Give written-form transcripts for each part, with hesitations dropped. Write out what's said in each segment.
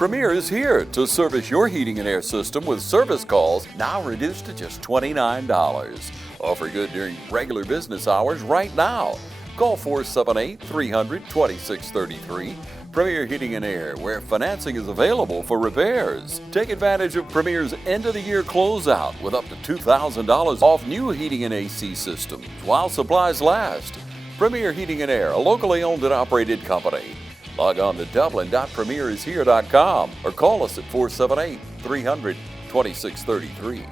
Premier is here to service your heating and air system with service calls now reduced to just $29. Offer good during regular business hours right now. Call 478-300-2633. Premier Heating and Air, where financing is available for repairs. Take advantage of Premier's end-of-the-year closeout with up to $2,000 off new heating and AC systems while supplies last. Premier Heating and Air, a locally owned and operated company. Log on to dublin.premierishere.com or call us at 478-300-2633.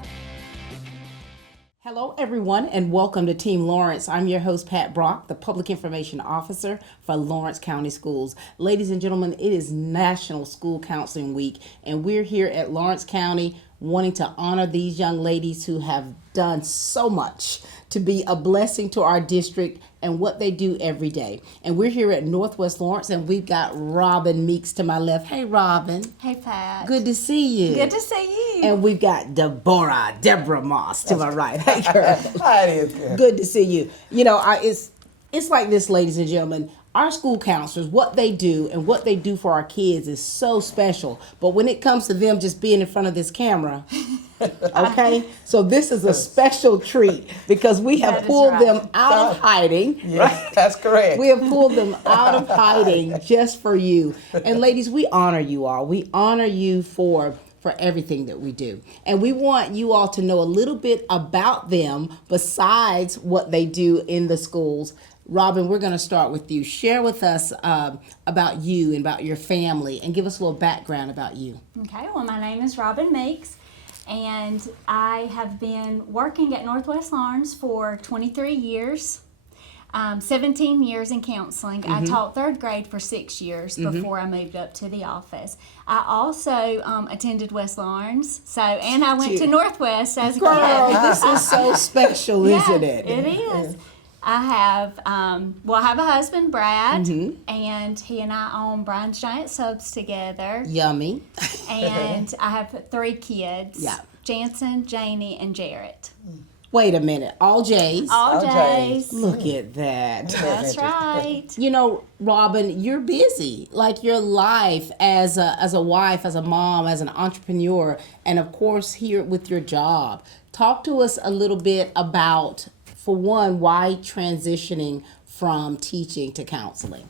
Hello, everyone, and welcome to Team Lawrence. I'm your host, Pat Brock, the Public Information Officer for Lawrence County Schools. Ladies and gentlemen, it is National School Counseling Week, and we're here at Lawrence County wanting to honor these young ladies who have done so much to be a blessing to our district and what they do every day. And we're here at Northwest Lawrence, and we've got Robin Meeks to my left. Hey, Robin. Hey, Pat. Good to see you. Good to see you. And we've got Deborah Moss to my right. Hey, girl. Hi, it is. Good to see you. You know, it's like this, ladies and gentlemen. Our school counselors, what they do and what they do for our kids is so special. But when it comes to them just being in front of this camera, okay? So this is a special treat because we have pulled them out of hiding. Yes, right? That's correct. We have pulled them out of hiding just for you. And ladies, we honor you all. We honor you for everything that we do. And we want you all to know a little bit about them besides what they do in the schools. Robin, we're going to start with you. Share with us about you and about your family and give us a little background about you. Okay, well, my name is Robin Meeks, and I have been working at Northwest Lawrence for 23 years, 17 years in counseling. I taught third grade for 6 years before I moved up to the office. I also attended West Lawrence, and I went to Northwest as a Girl, kid. this is so special, isn't it? It is. I have I have a husband, Brad, and he and I own Brian's Giant Subs together. Yummy. And I have 3 kids. Yeah. Jansen, Janie, and Jarrett. Wait a minute. All J's? All J's. Look at that. That's right. You know, Robin, you're busy. Like your life as a wife, as a mom, as an entrepreneur, and of course here with your job. Talk to us a little bit about, for one, why transitioning from teaching to counseling?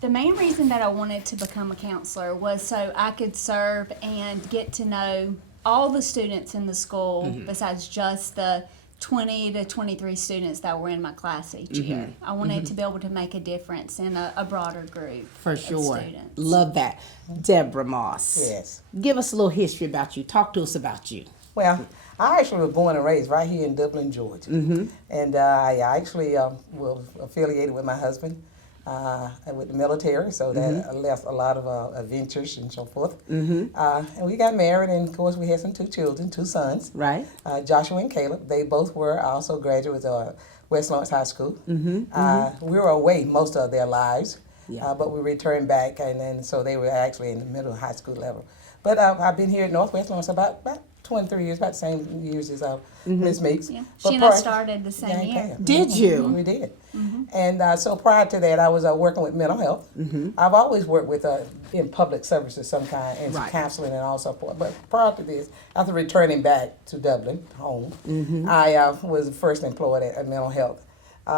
The main reason that I wanted to become a counselor was so I could serve and get to know all the students in the school besides just the 20 to 23 students that were in my class each year. I wanted to be able to make a difference in a broader group For sure. of students. Love that. Deborah Moss. Yes. Give us a little history about you. Talk to us about you. Well, I actually was born and raised right here in Dublin, Georgia. And I actually was affiliated with my husband with the military, so that left a lot of adventures and so forth. And we got married, and of course we had 2 children, 2 sons. Right. Joshua and Caleb. They both were also graduates of West Lawrence High School. We were away most of their lives, but we returned back, and then so they were actually in the middle high school level. But I've been here at Northwest Lawrence about 23 years, about the same years as Ms. Meeks. Yeah. But She and I started the same year. Did you? We did. And so prior to that, I was working with mental health. I've always worked with in public services of some kind, and counseling and all so forth. But prior to this, after returning back to Dublin, home, I was first employed at mental health.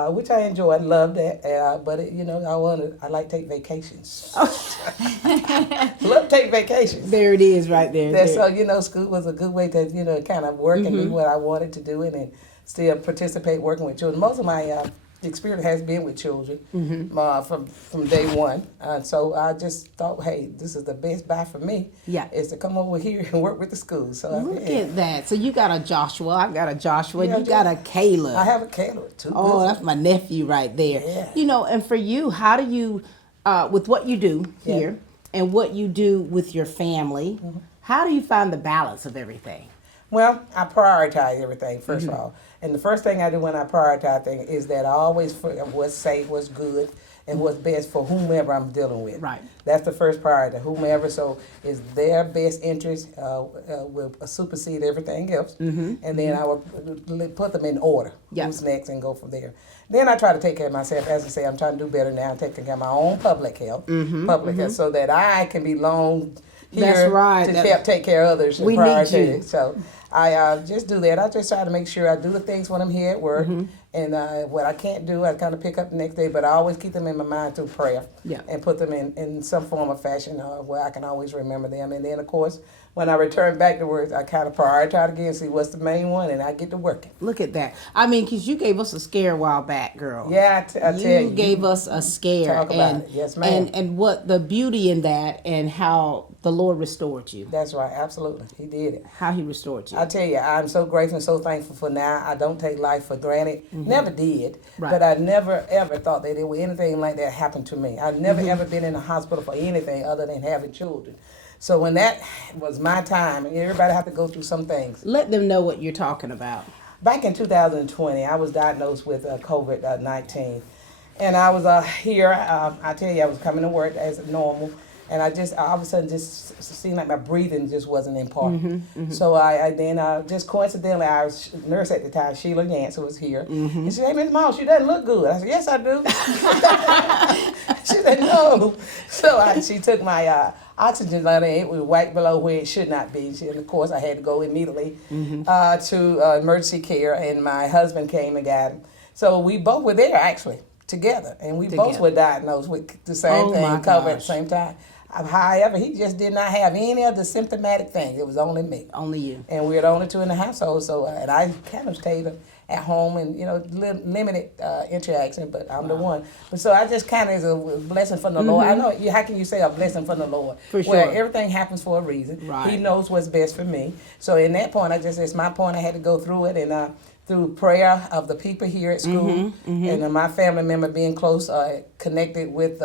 Which I enjoyed, loved it, but I like to take vacations. Love to take vacations. There it is, right there. So school was a good way to kind of work and do what I wanted to do, and then still participate working with children. Most of my experience has been with children from day one, so I just thought, hey, this is the best buy for me. Yeah, is to come over here and work with the schools. So look at that. So you got a Joshua, I've got a Joshua, you got a Caleb. I have a Caleb too. Oh, that's my nephew right there. Yeah. And for you, how do you, with what you do here and what you do with your family, how do you find the balance of everything? Well, I prioritize everything, first of all. And the first thing I do when I prioritize things is that I always what's safe, what's good, and what's best for whomever I'm dealing with. Right. That's the first priority, whomever. So is their best interest will supersede everything else. And then I will put them in order. Who's next and go from there. Then I try to take care of myself. As I say, I'm trying to do better now. I'm taking care of my own public health, so that I can be long here That's right. to take care of others. We prior need to you. it. So I just do that. I just try to make sure I do the things when I'm here at work. And what I can't do, I kind of pick up the next day. But I always keep them in my mind through prayer. Yeah. And put them in some form of fashion where I can always remember them. And then, of course, when I return back to work, I kind of prioritize again, see what's the main one, and I get to working. Look at that. I mean, because you gave us a scare a while back, girl. Yeah, I tell you. You gave us a scare. Talk about it. Yes, ma'am. And what the beauty in that and how the Lord restored you. That's right, absolutely. He did it. How he restored you. I tell you, I'm so grateful and so thankful for now. I don't take life for granted. Never did. Right. But I never, ever thought that there was anything like that happen to me. I've never, ever been in the hospital for anything other than having children. So when that was my time, everybody had to go through some things. Let them know what you're talking about. Back in 2020, I was diagnosed with COVID-19. And I was here, I tell you, I was coming to work as normal. And I just, all of a sudden, just seemed like my breathing just wasn't in part. So I then, just coincidentally, our nurse at the time, Sheila Yance, was here. And she said, "Hey, Miss Moss, you doesn't look good." I said, "Yes, I do." She said, "No." So she took my oxygen level, and it was right below where it should not be. And of course, I had to go immediately to emergency care, and my husband came and got him. So we both were there, actually, together. And we both were diagnosed with the same thing, COVID at the same time. However, he just did not have any of the symptomatic things. It was only me. Only you. And we were the only two in the household. So, and I kind of stayed at home and, limited interaction, but I'm the one. But so I just kind of is a blessing from the Lord. I know, how can you say a blessing from the Lord? For sure. Well, everything happens for a reason. Right. He knows what's best for me. So in that point, it's my point. I had to go through it, and through prayer of the people here at school, and my family member being close, connected with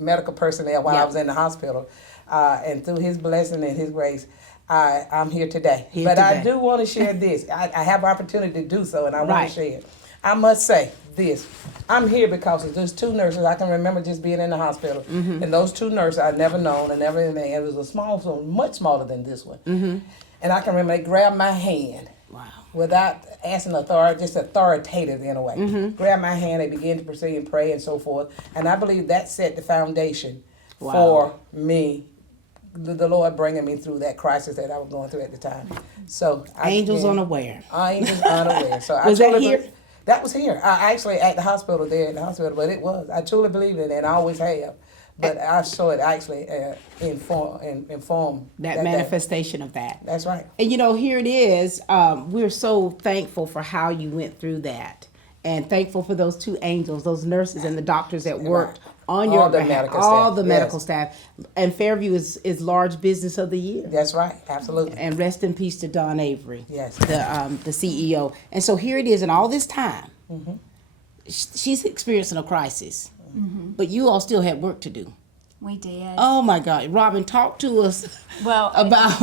medical personnel while I was in the hospital, and through his blessing and his grace, I'm here today. I do want to share this. I have opportunity to do so, and I want to share it. I must say this. I'm here because of those two nurses. I can remember just being in the hospital, and those two nurses I'd never known and never anything. It was a small one, much smaller than this one. And I can remember they grabbed my hand. Wow. Without asking authority, just authoritative in a way. Grab my hand, they began to proceed and pray and so forth. And I believe that set the foundation for me, the Lord bringing me through that crisis that I was going through at the time. So Angels unaware. Angels unaware. So Was that here? That was here. I actually at the hospital there in the hospital, but it was. I truly believe in it, and I always have. But I saw it actually inform that manifestation of that. That's right. And here it is. We're so thankful for how you went through that, and thankful for those two angels, those nurses and the doctors that worked on your behalf, all the medical staff. And Fairview is Large Business of the Year. That's right, absolutely. And rest in peace to Don Avery, yes, the CEO. And so here it is, in all this time, she's experiencing a crisis. But you all still had work to do. We did. Oh my God, Robin, talk to us about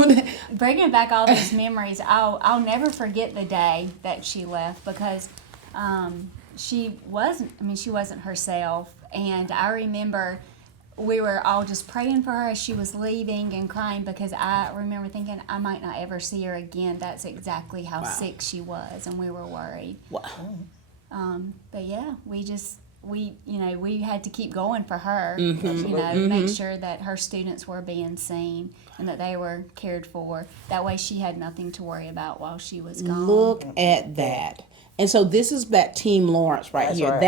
bringing back all those memories. I'll never forget the day that she left because she wasn't herself, and I remember we were all just praying for her as she was leaving and crying because I remember thinking I might not ever see her again. That's exactly how sick she was, and we were worried. Wow. But yeah, we had to keep going for her, make sure that her students were being seen and that they were cared for. That way she had nothing to worry about while she was gone. Look at that. And so this is that Team Lawrence right here. Right.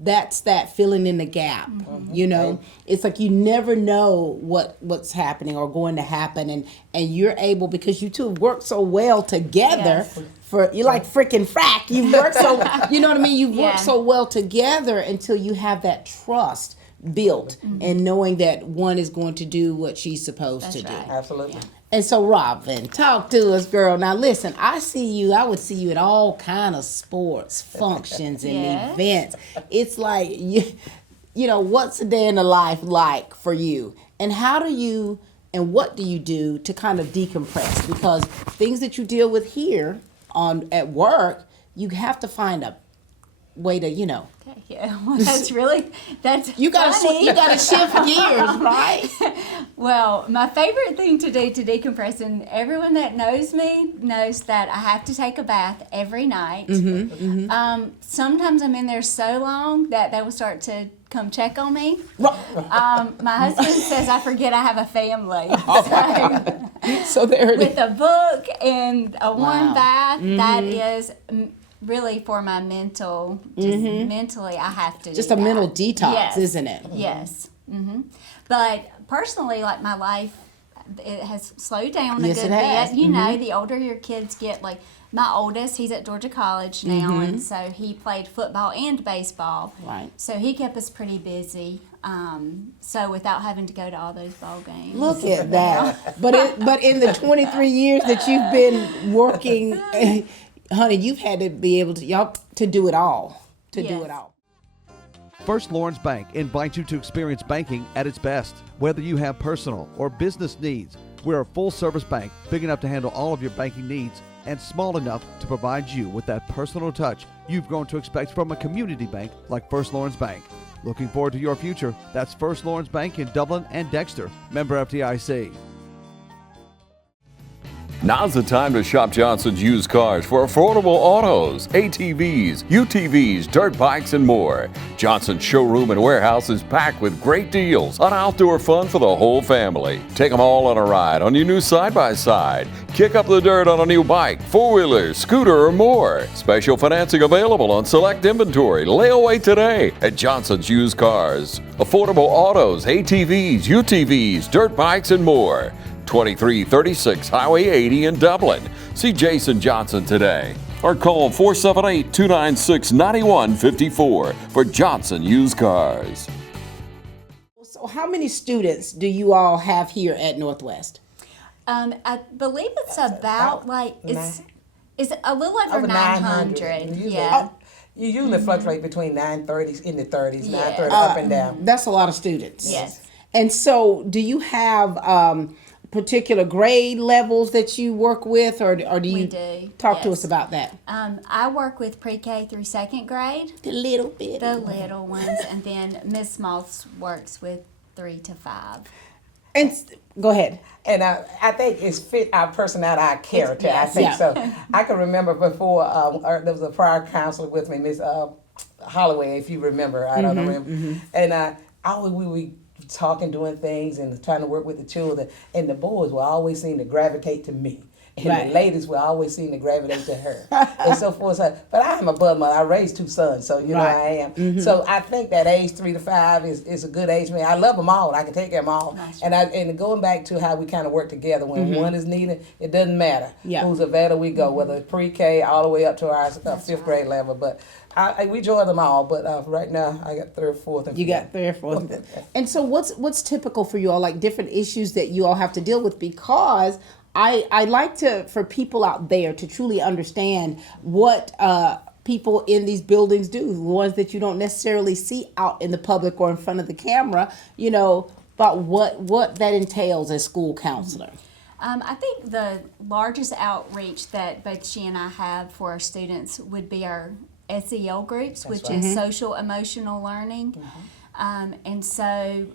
That's that filling in the gap. It's like you never know what's happening or going to happen, and you're able, because you two work so well together. Yes. You're like freaking frack. You work so, you know what I mean? You work so well together until you have that trust built and knowing that one is going to do what she's supposed to do. Absolutely. Yeah. And so, Robin, talk to us, girl. Now, listen, I would see you at all kind of sports functions and events. It's like, what's a day in the life like for you? And what do you do to kind of decompress? Because things that you deal with here at work, you have to find a way to, Okay, yeah, well, that's you got to shift gears, right? Well, my favorite thing to do to decompress, and everyone that knows me knows that I have to take a bath every night. Sometimes I'm in there so long that they will start to come check on me. My husband says I forget I have a family. So there it With is. a book and a warm Wow. bath, that is really for my mental, just mentally I have to Just do a mental that. detox, Yes. isn't it? Yes. But personally, like my life, it has slowed down a Yes, good it has. bit. You know, the older your kids get, like my oldest, he's at Georgia College now, and so he played football and baseball. Right. So he kept us pretty busy. So without having to go to all those ball games. Look at that. But in the 23 years that you've been working, honey, you've had to be able to do it all. Do Yes. it all. First Lawrence Bank invites you to experience banking at its best. Whether you have personal or business needs, we're a full-service bank big enough to handle all of your banking needs and small enough to provide you with that personal touch you've grown to expect from a community bank like First Lawrence Bank. Looking forward to your future. That's First Lawrence Bank in Dublin and Dexter. Member FDIC. Now's the time to shop Johnson's used cars for affordable autos, ATVs, UTVs, dirt bikes, and more. Johnson's showroom and warehouse is packed with great deals on outdoor fun for the whole family. Take them all on a ride on your new side-by-side. Kick up the dirt on a new bike, four-wheeler, scooter, or more. Special financing available on select inventory. Layaway today at Johnson's Used Cars. Affordable autos, ATVs, UTVs, dirt bikes, and more. 2336 Highway 80 in Dublin. See Jason Johnson today or call 478-296-9154 for Johnson Used Cars. So how many students do you all have here at Northwest? I believe it's about like it's a little over Over 900. Usually- Yeah. You usually fluctuate between 930s in the 30s, Yeah. 930 up and down. That's a lot of students. Yes. And so do you have particular grade levels that you work with, or do you We do, talk to yes. us about that? I work with pre-K through second grade, A little bit. the little ones, and then Miss Moss works with 3 to 5. And go ahead. And I think it's fit our personality, our character. I think Yeah. so. I can remember before there was a prior counselor with me, Miss Holloway, if you remember. I don't remember. And we would talking, doing things, and trying to work with the children. And the boys will always seem to gravitate to me. And Right. the ladies will always seem to gravitate to her. And so forth. So, but I am a bud mother. I raised 2 sons, so you know Right. I am. So I think that age 3 to 5 is a good age for me. I love them all. I can take care of them all. Nice. And going back to how we kind of work together, when one is needed, it doesn't matter Yeah. who's available. We go, whether it's pre-K all the way up to our 5th grade level. But we join them all. But right now, I got 3rd, 4th, and You got 3 or 4. And so what's typical for you all, like different issues that you all have to deal with? Because I like for people out there to truly understand what people in these buildings do, the ones that you don't necessarily see out in the public or in front of the camera, about what that entails as school counselor. I think the largest outreach that both she and I have for our students would be our SEL groups, which is social emotional learning. And so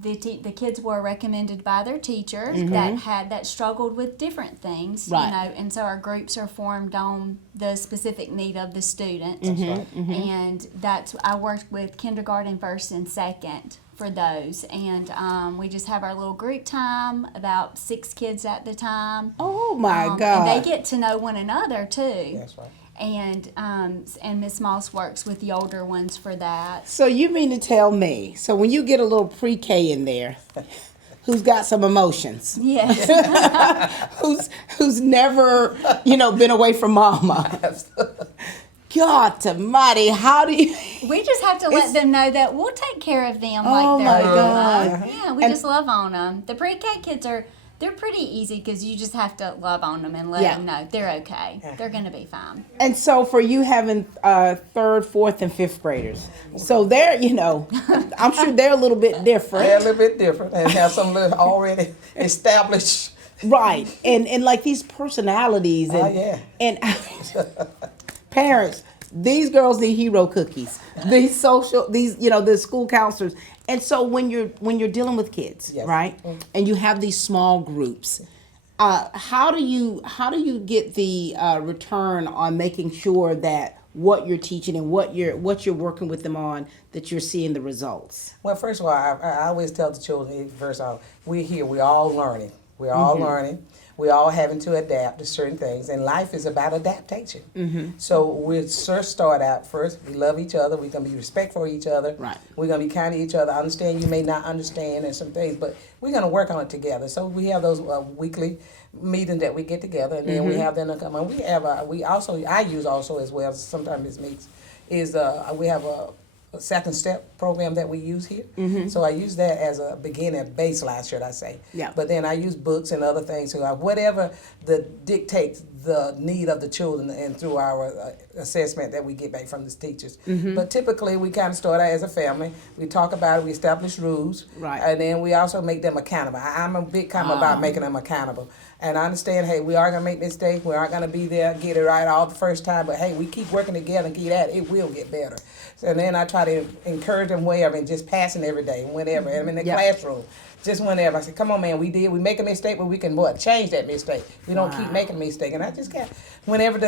the kids were recommended by their teachers that struggled with different things, Right. and so our groups are formed on the specific need of the student. And I worked with kindergarten, 1st, and 2nd for those, and we just have our little group time, about 6 kids at the time. Oh my God. And they get to know one another too. That's right. And Miss Moss works with the older ones for that. So you mean to tell me, so when you get a little pre-K in there, who's got some emotions, Yes. who's never, been away from mama. God almighty, how do you... We just have to let them know that we'll take care of them Oh like my they're God. mama. Yeah, we just love on them. The pre-K kids they're pretty easy because you just have to love on them and let Yeah. them know they're okay. They're going to be fine. And so for you having 3rd, 4th, and 5th graders, so they're, I'm sure they're a little bit different. They're a little bit different and have some little already established. Right. And like these personalities and, yeah. and parents, these girls need hero cookies. The school counselors, And so when you're dealing with kids, Yes. right, and you have these small groups, how do you get the return on making sure that what you're teaching and what you're working with them on, that you're seeing the results? Well, first of all, I always tell the children, first off, we're here, we're all learning. We're all learning. We're all having to adapt to certain things, and life is about adaptation. So we'll start out first, we love each other, we're going to be respectful for each other. Right. We're going to be kind to each other. I understand you may not understand and some things, but we're going to work on it together. So we have those weekly meetings that we get together, and then we have them to come on. I use also as well, sometimes it makes, we have a second step program that we use here. So I use that as a beginning baseline, should I say. Yeah. But then I use books and other things, so whatever dictates the need of the children and through our assessment that we get back from the teachers. But typically we kind of start out as a family. We talk about it, we establish rules. Right. And then we also make them accountable. I'm a big time about making them accountable. And I understand, hey, we are going to make mistakes. We aren't going to be there, get it right all the first time. But, hey, we keep working together and keep at it. It will get better. So, and then I try to encourage them wherever and just passing every day, whenever. I'm in the classroom, just whenever. I say, come on, man, we make a mistake, but we can change that mistake. We don't keep making a mistake. And I just can't. Whenever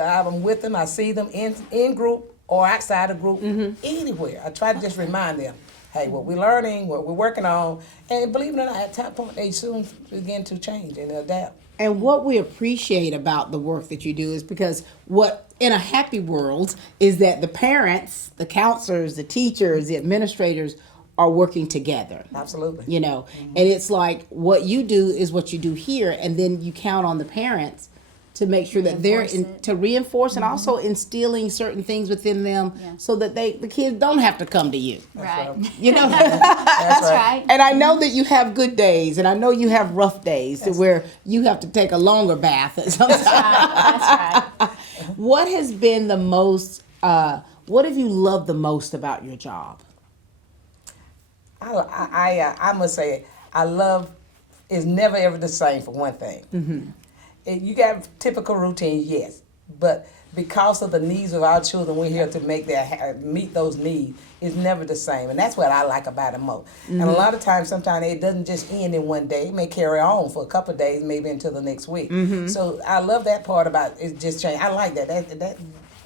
I'm with them, I see them in group or outside the group, anywhere. I try to just remind them, hey, what we're learning, what we're working on, and believe it or not, at that point, they soon begin to change and adapt. And what we appreciate about the work that you do is because what in a happy world is that the parents, the counselors, the teachers, the administrators are working together. Absolutely. You know, and it's like what you do is what you do here, and then you count on the parents to make sure that they're to reinforce and also instilling certain things within them so that the kids don't have to come to you. Right. You know, That's right. and I know that you have good days, and I know you have rough days where you have to take a longer bath at some time. That's right. What has been the most? What have you loved the most about your job? I must say, I love. It's never ever the same for one thing. You got typical routine, yes, but because of the needs of our children, we're here to meet those needs. It's never the same, and that's what I like about it most. And a lot of times, sometimes it doesn't just end in one day. It may carry on for a couple of days, maybe until the next week. So I love that part about it just change. I like that. That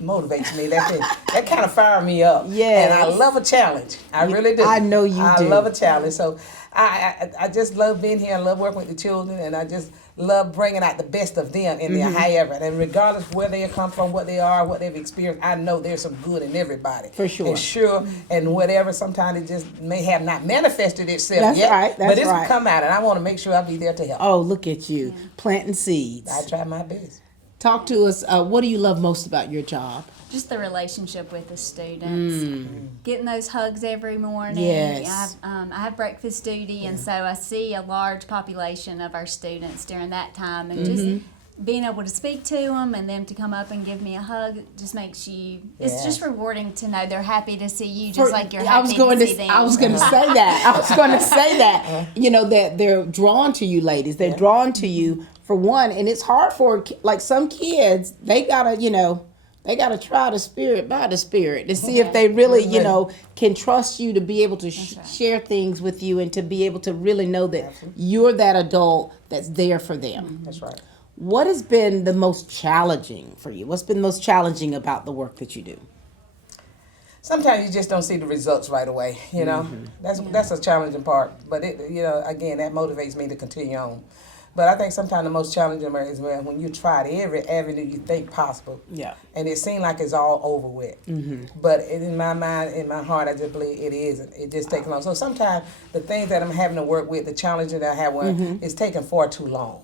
motivates me. That kind of fires me up. Yes. And I love a challenge. I really do. I know you do. I love a challenge. So I just love being here. I love working with the children, and I just love bringing out the best of them in their however. And regardless of where they come from, what they are, what they've experienced, I know there's some good in everybody. For sure. And whatever, sometimes it just may have not manifested itself yet. But it's come out, and I want to make sure I'll be there to help. Oh, look at you, planting seeds. I try my best. Talk to us. What do you love most about your job? Just the relationship with the students. Getting those hugs every morning. Yes. I have breakfast duty, and so I see a large population of our students during that time, and just being able to speak to them and them to come up and give me a hug just makes you. It's just rewarding to know they're happy to see you, just like you're happy to see them. I was going to say that. I was going to say that. You know, that they're drawn to you, ladies. They're drawn to you for one, and it's hard for like some kids. They gotta, they got to try the spirit by the spirit to see if they really, can trust you to be able to share things with you and to be able to really know that you're that adult that's there for them. That's right. What has been the most challenging for you? What's been most challenging about the work that you do? Sometimes you just don't see the results right away, That's a challenging part. But, again, that motivates me to continue on. But I think sometimes the most challenging is when you tried every avenue you think possible. Yeah. And it seems like it's all over with. But in my mind, in my heart, I just believe it isn't. It just takes long. So sometimes the things that I'm having to work with, the challenges that I have, it's taking far too long.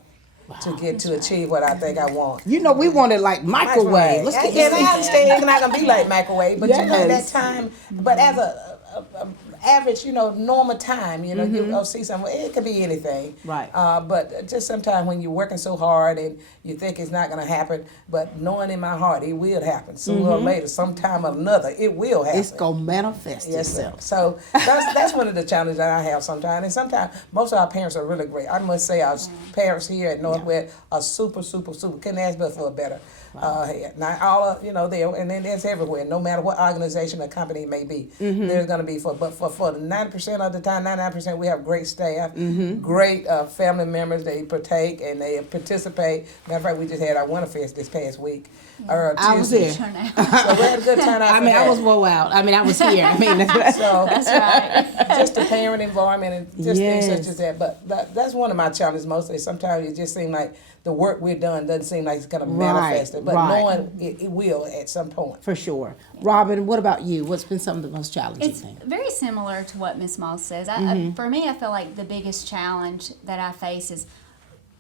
To get to achieve what I think I want. We wanted like microwave. Let's get I understand it's not gonna be like microwave, but that time. But as a average, normal time, you'll see something. It could be anything. Right. But just sometimes when you're working so hard and you think it's not gonna happen, but knowing in my heart it will happen sooner or later, sometime or another, it will happen. It's gonna manifest itself. So that's one of the challenges that I have sometimes. And sometimes most of our parents are really great. I must say our parents here at Northwest are super, super, super. Couldn't ask but for a better. Now all there, and then that's everywhere. No matter what organization or company it may be, there's going to to be for 90% of the time, 99%, we have great staff, great family members. They partake and they participate. Matter of fact, we just had our Winter Fest this past week. I was Tuesday. there. So we had a good turnout. I mean, I was well out. I mean, I was here. I mean, So That's right. just the parent environment and just things Yes. such as that. But that's one of my challenges mostly. Sometimes it just seems like the work we're done doesn't seem like it's going to manifest it. But knowing it will at some point. for sure. Robin, what about you? What's been some of the most challenging It's things? very similar to what Miss Moss says. For me, I feel like the biggest challenge that I face is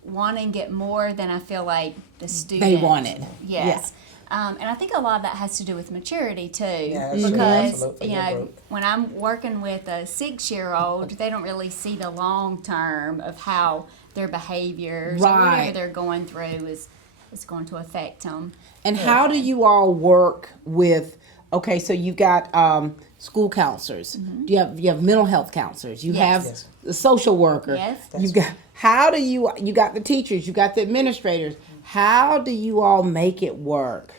wanting to get more than I feel like the student wanted. Yes. And I think a lot of that has to do with maturity too, Yeah, sure, because absolutely. you You're know right. when I'm working with a 6-year-old, they don't really see the long term of how their behaviors or Right. whatever they're going through is going to affect them. And how do you all work with? Okay, so you've got school counselors. You have mental health counselors. You Yes. have Yes. the social worker. Yes. You got. How do you got the teachers? You got the administrators. How do you all make it work?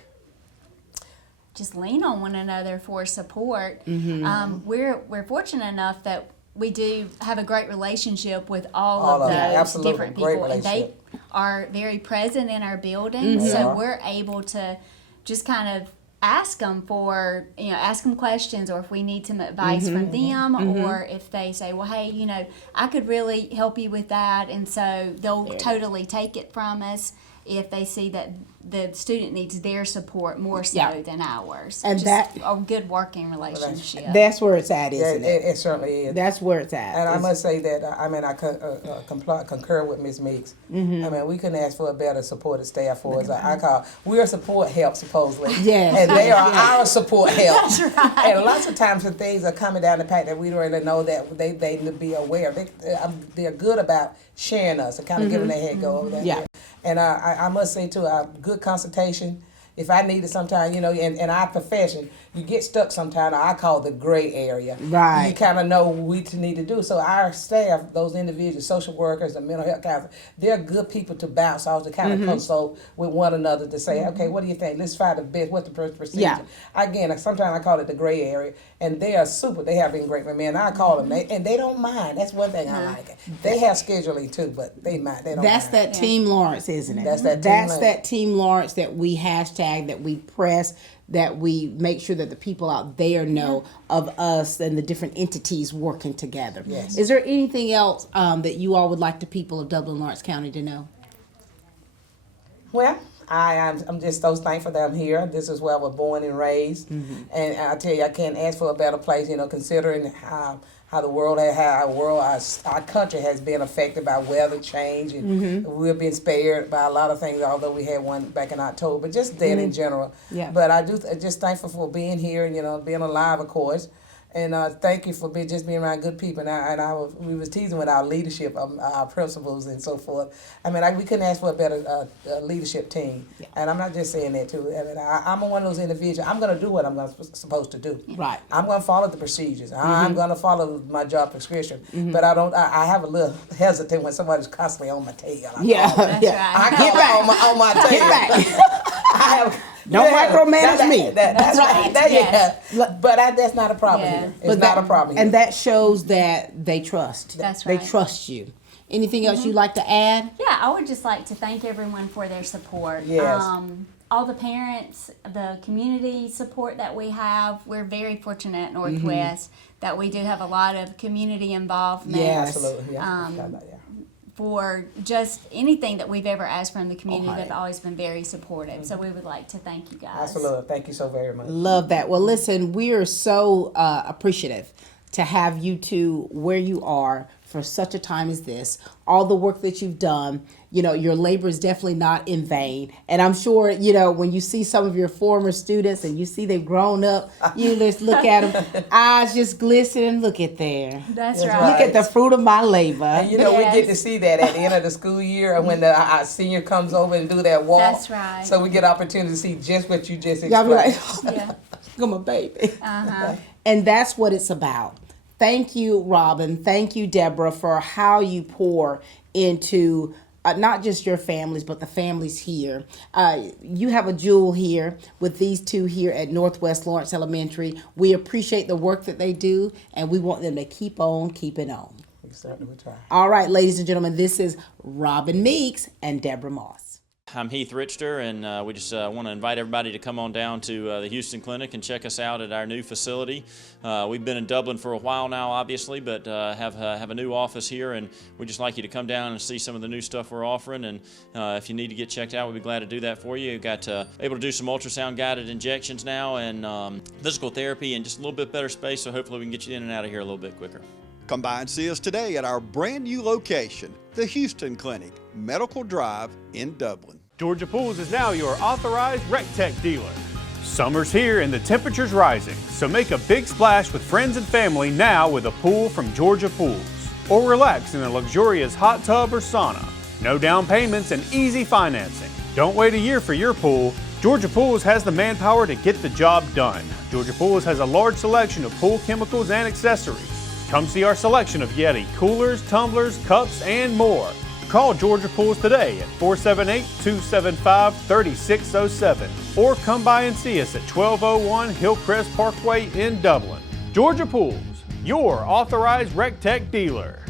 Just lean on one another for support. We're fortunate enough that we do have a great relationship with all of them. those Absolutely. different Great people, and they relationship. are very present in our building. They So are. we're able to just kind of ask them for ask them questions, or if we need some advice from them, or if they say, well, hey, I could really help you with that, and so they'll totally take it from us if they see that the student needs their support more so Yeah. than ours. And just that- a good working relationship. That's where it's at, Yeah, isn't it certainly is. That's where it's at. And I It's- must say that I concur with Ms. Meeks. I mean, we couldn't ask for a better supported staff for us. I call we're a support help supposedly, Yes. and they are our support help. That's right. And lots of times when things are coming down the path that we don't really know that they need to be aware. They're good about sharing us and kind of giving their head go over that. Yeah. And I must say too, good consultation. If I need it sometime, in our profession, you get stuck sometime. I call the gray area. Right. You kind of know what you need to do. So our staff, those individuals, social workers and mental health counselors, they're good people to bounce off, to kind of consult with one another to say, okay, what do you think? Let's find the best. What's the procedure? Yeah. Again, sometimes I call it the gray area, and they are super. They have been great with me, and I call them, and they don't mind. That's one thing I like. They have scheduling too, but they mind. They don't. That's mind. that Team Lawrence, isn't it? That's that Team That's Lawrence. that Team Lawrence that we hashtag, that we press, that we make sure that the people out there know of us and the different entities working together. Yes. Is there anything else that you all would like the people of Dublin Lawrence County to know? Well, I'm just so thankful that I'm here. This is where I was born and raised, and I tell you, I can't ask for a better place. Considering how our country has been affected by weather change, and we've been spared by a lot of things. Although we had one back in October, just that in general. Yeah. But I do just thankful for being here and being alive, of course. And thank you for being around good people. We was teasing with our leadership, our principals and so forth. I mean, we couldn't ask for a better leadership team. Yeah. And I'm not just saying that too. I mean, I'm one of those individuals. I'm going to do what I'm supposed to do. Right. I'm going to follow the procedures. I'm going to follow my job prescription. But I have a little hesitant when somebody's constantly on my tail. Yeah. That's yeah. right. I call on my tail. Get back. I have. Don't micromanage me. That's right. Yes. Yes. But that's not a problem Yeah. here. It's not a problem here. And that shows that they trust. That's They right. trust you. Anything else you'd like to add? Yeah, I would just like to thank everyone for their support. Yes. All the parents, the community support that we have. We're very fortunate at Northwest that we do have a lot of community involvement. Yes. Absolutely. Yeah. For just anything that we've ever asked from the community, Okay. they've always been very supportive. So we would like to thank you guys. Absolutely. Thank you so very much. Love that. Well, listen, we are so appreciative to have you two where you are for such a time as this. All the work that you've done, your labor is definitely not in vain. And I'm sure, when you see some of your former students and you see they've grown up, you just look at them, eyes just glistening. Look at there. That's That's right. Look at the fruit of my labor. And we get to see that at the end of the school year, and when our senior comes over and do that walk. That's right. So we get opportunity to see just what you just Y'all explained. be like, Yeah. I'm a baby. Uh-huh. And that's what it's about. Thank you, Robin. Thank you, Deborah, for how you pour into not just your families, but the families here. You have a jewel here with these two here at Northwest Lawrence Elementary. We appreciate the work that they do, and we want them to keep on keeping on. We certainly will try. All right, ladies and gentlemen, this is Robin Meeks and Deborah Moss. I'm Heath Richter, and we just want to invite everybody to come on down to the Houston Clinic and check us out at our new facility. We've been in Dublin for a while now, obviously, but have a new office here, and we'd just like you to come down and see some of the new stuff we're offering. And if you need to get checked out, we'd be glad to do that for you. We've got able to do some ultrasound-guided injections now, and physical therapy, and just a little bit better space, so hopefully we can get you in and out of here a little bit quicker. Come by and see us today at our brand new location, the Houston Clinic, Medical Drive in Dublin. Georgia Pools is now your authorized RecTech dealer. Summer's here and the temperature's rising, so make a big splash with friends and family now with a pool from Georgia Pools. Or relax in a luxurious hot tub or sauna. No down payments and easy financing. Don't wait a year for your pool. Georgia Pools has the manpower to get the job done. Georgia Pools has a large selection of pool chemicals and accessories. Come see our selection of Yeti coolers, tumblers, cups, and more. Call Georgia Pools today at 478-275-3607 or come by and see us at 1201 Hillcrest Parkway in Dublin. Georgia Pools, your authorized RecTech dealer.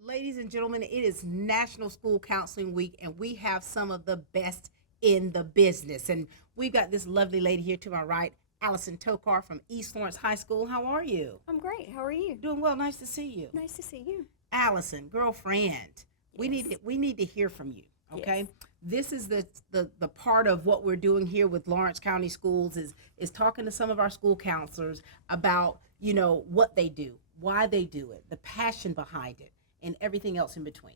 Ladies and gentlemen, it is National School Counseling Week, and we have some of the best in the business. And we've got this lovely lady here to my right, Allison Tokar from East Lawrence High School. How are you? I'm great. How are you? Doing well. Nice to see you. Nice to see you. Allison, girlfriend, we need to hear from you. Okay, Yes. This is the part of what we're doing here with Lawrence County Schools is talking to some of our school counselors about what they do, why they do it, the passion behind it, and everything else in between.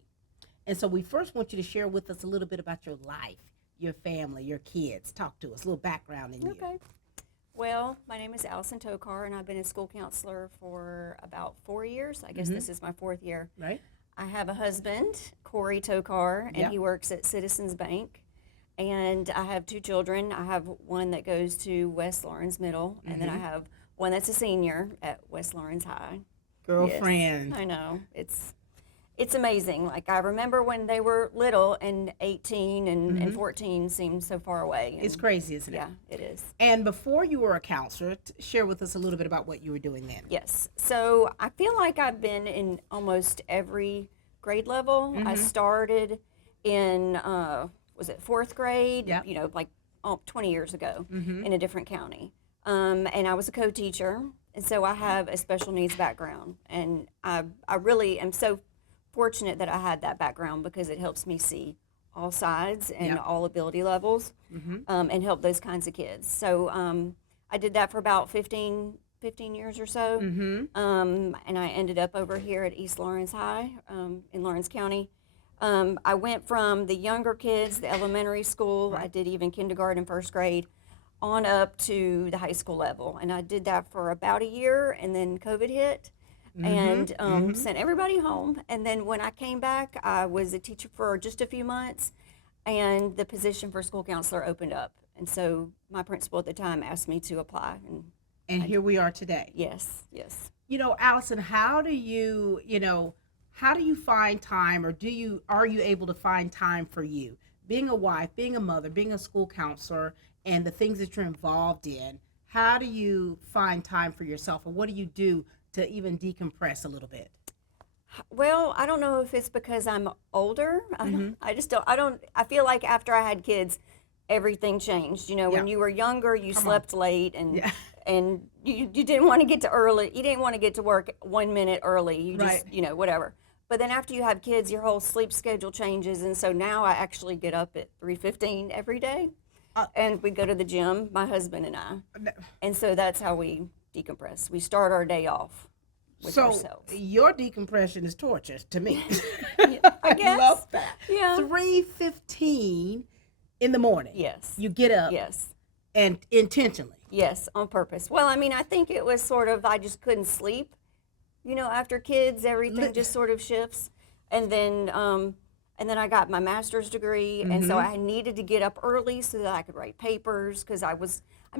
And so we first want you to share with us a little bit about your life, your family, your kids. Talk to us, a little background in you. Okay. Well, my name is Allison Tokar, and I've been a school counselor for about 4 years. I guess this is my 4th year. Right. I have a husband, Corey Tokar, and Yep. he works at Citizens Bank. And I have 2 children. I have one that goes to West Lawrence Middle, and then I have one that's a senior at West Lawrence High. Girlfriend. Yes, I know. It's amazing. Like, I remember when they were little, and 18 and 14 seemed so far away. It's and crazy, isn't it? Yeah, it is. And before you were a counselor, share with us a little bit about what you were doing then. Yes. So I feel like I've been in almost every grade level. I started in, was it 4th grade? Yep. 20 years ago in a different county. And I was a co-teacher. And so I have a special needs background. And I really am so fortunate that I had that background because it helps me see all sides and Yep. all ability levels and help those kinds of kids. So I did that for about 15 years or so. And I ended up over here at East Lawrence High in Lawrence County. I went from the younger kids, the elementary school, I did even kindergarten, 1st grade, on up to the high school level. And I did that for about a year, and then COVID hit. And sent everybody home. And then when I came back, I was a teacher for just a few months, and the position for school counselor opened up. And so my principal at the time asked me to apply. And here we are today. yes. Allison, how do you find time, or are you able to find time for you? Being a wife, being a mother, being a school counselor, and the things that you're involved in, how do you find time for yourself, or what do you do to even decompress a little bit? Well, I don't know if it's because I'm older. I feel like after I had kids, everything changed. When you were younger, you slept late and you didn't want to get to early. You didn't want to get to work 1 minute early. You just, whatever. But then after you have kids, your whole sleep schedule changes. And so now I actually get up at 3:15 every day. And we go to the gym, my husband and I. And so that's how we decompress. We start our day off with ourselves. Your decompression is torture to me. I guess. Love that. Yeah. 3:15 in the morning. Yes. You get up. Yes. And intentionally. Yes, on purpose. Well, I mean, I think it was sort of, I just couldn't sleep. After kids, everything just sort of shifts. And then I got my master's degree, and so I needed to get up early so that I could write papers, because I'm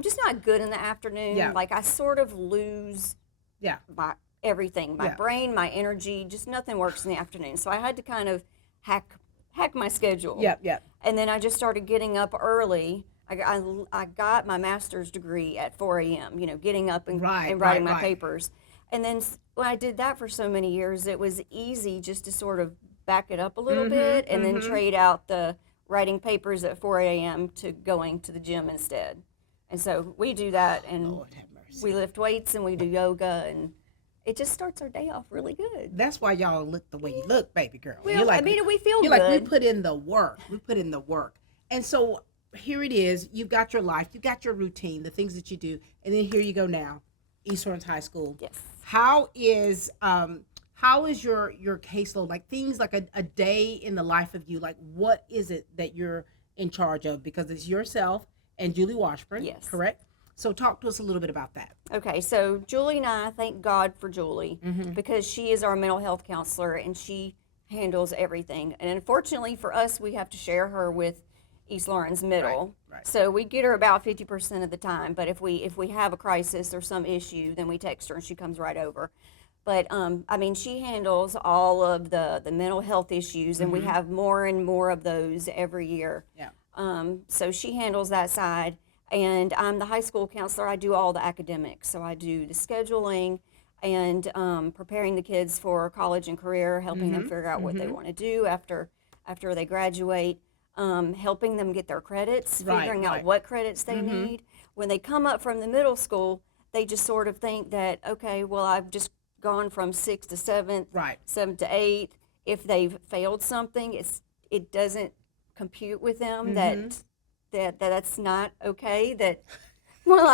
just not good in the afternoon. Yeah. Like, I sort of lose my everything, my brain, my energy, just nothing works in the afternoon. So I had to kind of hack my schedule. Yep. And then I just started getting up early. I got my master's degree at 4 a.m., getting up and writing my papers. And then when I did that for so many years, it was easy just to sort of back it up a little bit and then trade out the writing papers at 4 a.m. to going to the gym instead. And so we do that, and we lift weights and we do yoga, and it just starts our day off really good. That's why y'all look the way you look, baby girl. Well, we feel you're good. Like, we put in the work. And so here it is. You've got your life. You've got your routine, the things that you do. And then here you go now, East Lawrence High School. Yes. How is your caseload? Like things like a day in the life of you. Like what is it that you're in charge of? Because it's yourself and Julie Washburn. Yes. Correct? So talk to us a little bit about that. Okay, so Julie and I, thank God for Julie, because she is our mental health counselor and she handles everything. And unfortunately for us, we have to share her with East Lawrence Middle. Right. So we get her about 50% of the time. But if we have a crisis or some issue, then we text her and she comes right over. But she handles all of the mental health issues, and we have more and more of those every year. Yeah. So she handles that side. And I'm the high school counselor. I do all the academics. So I do the scheduling and preparing the kids for college and career, helping them figure out what they want to do after they graduate, helping them get their credits, figuring out what credits they need. When they come up from the middle school, they just sort of think that, okay, well, I've just gone from 6th to 7th, 7th to 8th. If they've failed something, it doesn't compute with them that's not okay. Girl,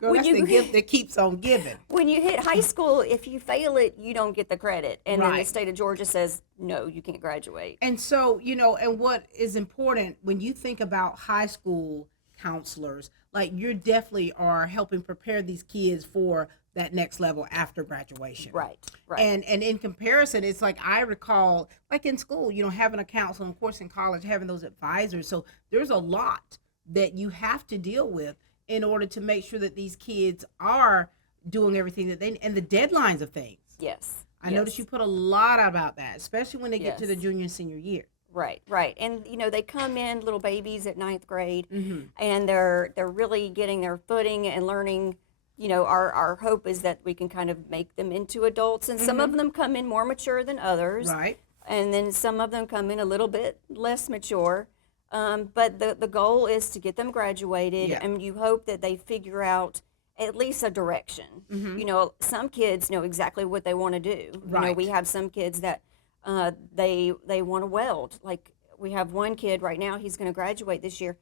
when that's the gift that keeps on giving. When you hit high school, if you fail it, you don't get the credit. And then the state of Georgia says, no, you can't graduate. And so, and what is important when you think about high school counselors, like you definitely are helping prepare these kids for that next level after graduation. Right. And in comparison, it's like I recall, like in school, having a counselor, of course in college, having those advisors. So there's a lot that you have to deal with in order to make sure that these kids are doing everything that they, and the deadlines of things. Yes. I noticed you put a lot about that, especially when they get to the junior and senior year. Right. And they come in little babies at 9th grade, and they're really getting their footing and learning. Our hope is that we can kind of make them into adults, and some of them come in more mature than others. Right. And then some of them come in a little bit less mature. But the goal is to get them graduated, and you hope that they figure out at least a direction. Some kids know exactly what they want to do. Right. We have some kids that they want to weld. Like we have one kid right now, he's going to graduate this year.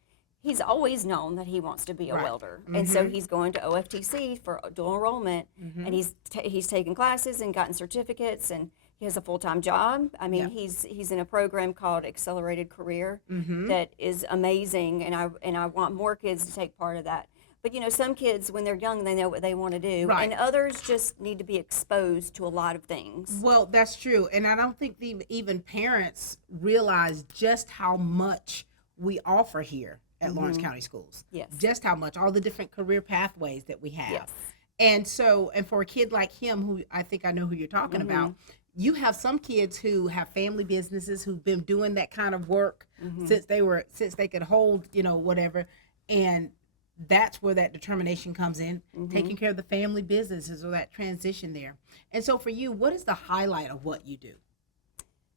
He's always known that he wants to be a welder, and so he's going to OFTC for dual enrollment, and he's taken classes and gotten certificates, and he has a full-time job. He's in a program called Accelerated Career that is amazing, and I want more kids to take part of that. But some kids, when they're young, they know what they want to do, and others just need to be exposed to a lot of things. Well, that's true, and I don't think even parents realize just how much we offer here at Lawrence County Schools. Yes. Just how much, all the different career pathways that we have. Yes. And so, and for a kid like him, who I think I know who you're talking about, you have some kids who have family businesses who've been doing that kind of work since they could hold, whatever. And that's where that determination comes in, taking care of the family businesses or that transition there. And so for you, what is the highlight of what you do?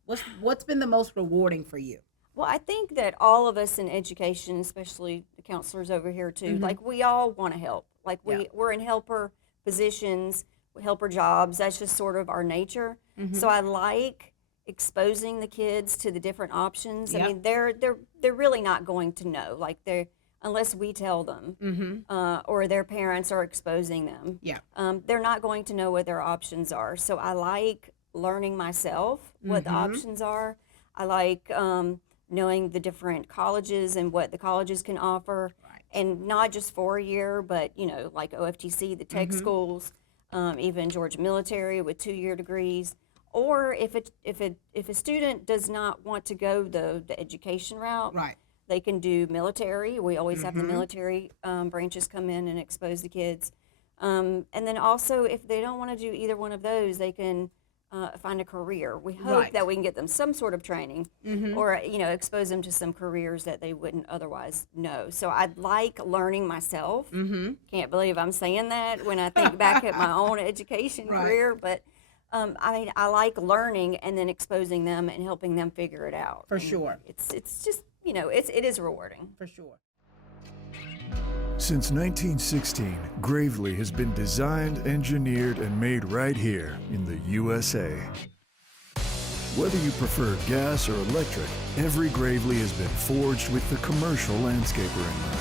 What's been the most rewarding for you? Well, I think that all of us in education, especially the counselors over here too, like we all want to help. Like we're in helper positions, helper jobs. That's just sort of our nature. So I like exposing the kids to the different options. Yep. I mean, they're really not going to know, like unless we tell them, or their parents are exposing them. Yeah. They're not going to know what their options are. So I like learning myself what the options are. I like knowing the different colleges and what the colleges can offer, and not just 4 year, but like OFTC, the tech schools, even Georgia Military with 2-year degrees. Or if a student does not want to go the education route, they can do military. We always have the military branches come in and expose the kids. And then also, if they don't want to do either one of those, they can find a career. We hope Right. that we can get them some sort of training, or expose them to some careers that they wouldn't otherwise know. So I like learning myself. Can't believe I'm saying that when I think back at my own education career, but I like learning and then exposing them and helping them figure it out. For And sure. it's just it is rewarding. For sure. Since 1916, Gravely has been designed, engineered, and made right here in the USA. Whether you prefer gas or electric, every Gravely has been forged with the commercial landscaper in mind.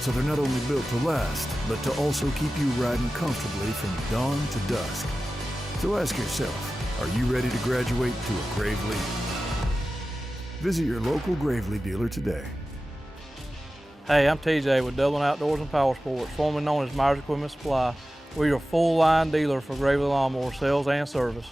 So they're not only built to last, but to also keep you riding comfortably from dawn to dusk. So ask yourself, are you ready to graduate to a Gravely? Visit your local Gravely dealer today. Hey, I'm TJ with Dublin Outdoors and Power Sports, formerly known as Myers Equipment Supply. We're your full-line dealer for Gravely lawnmower sales and service.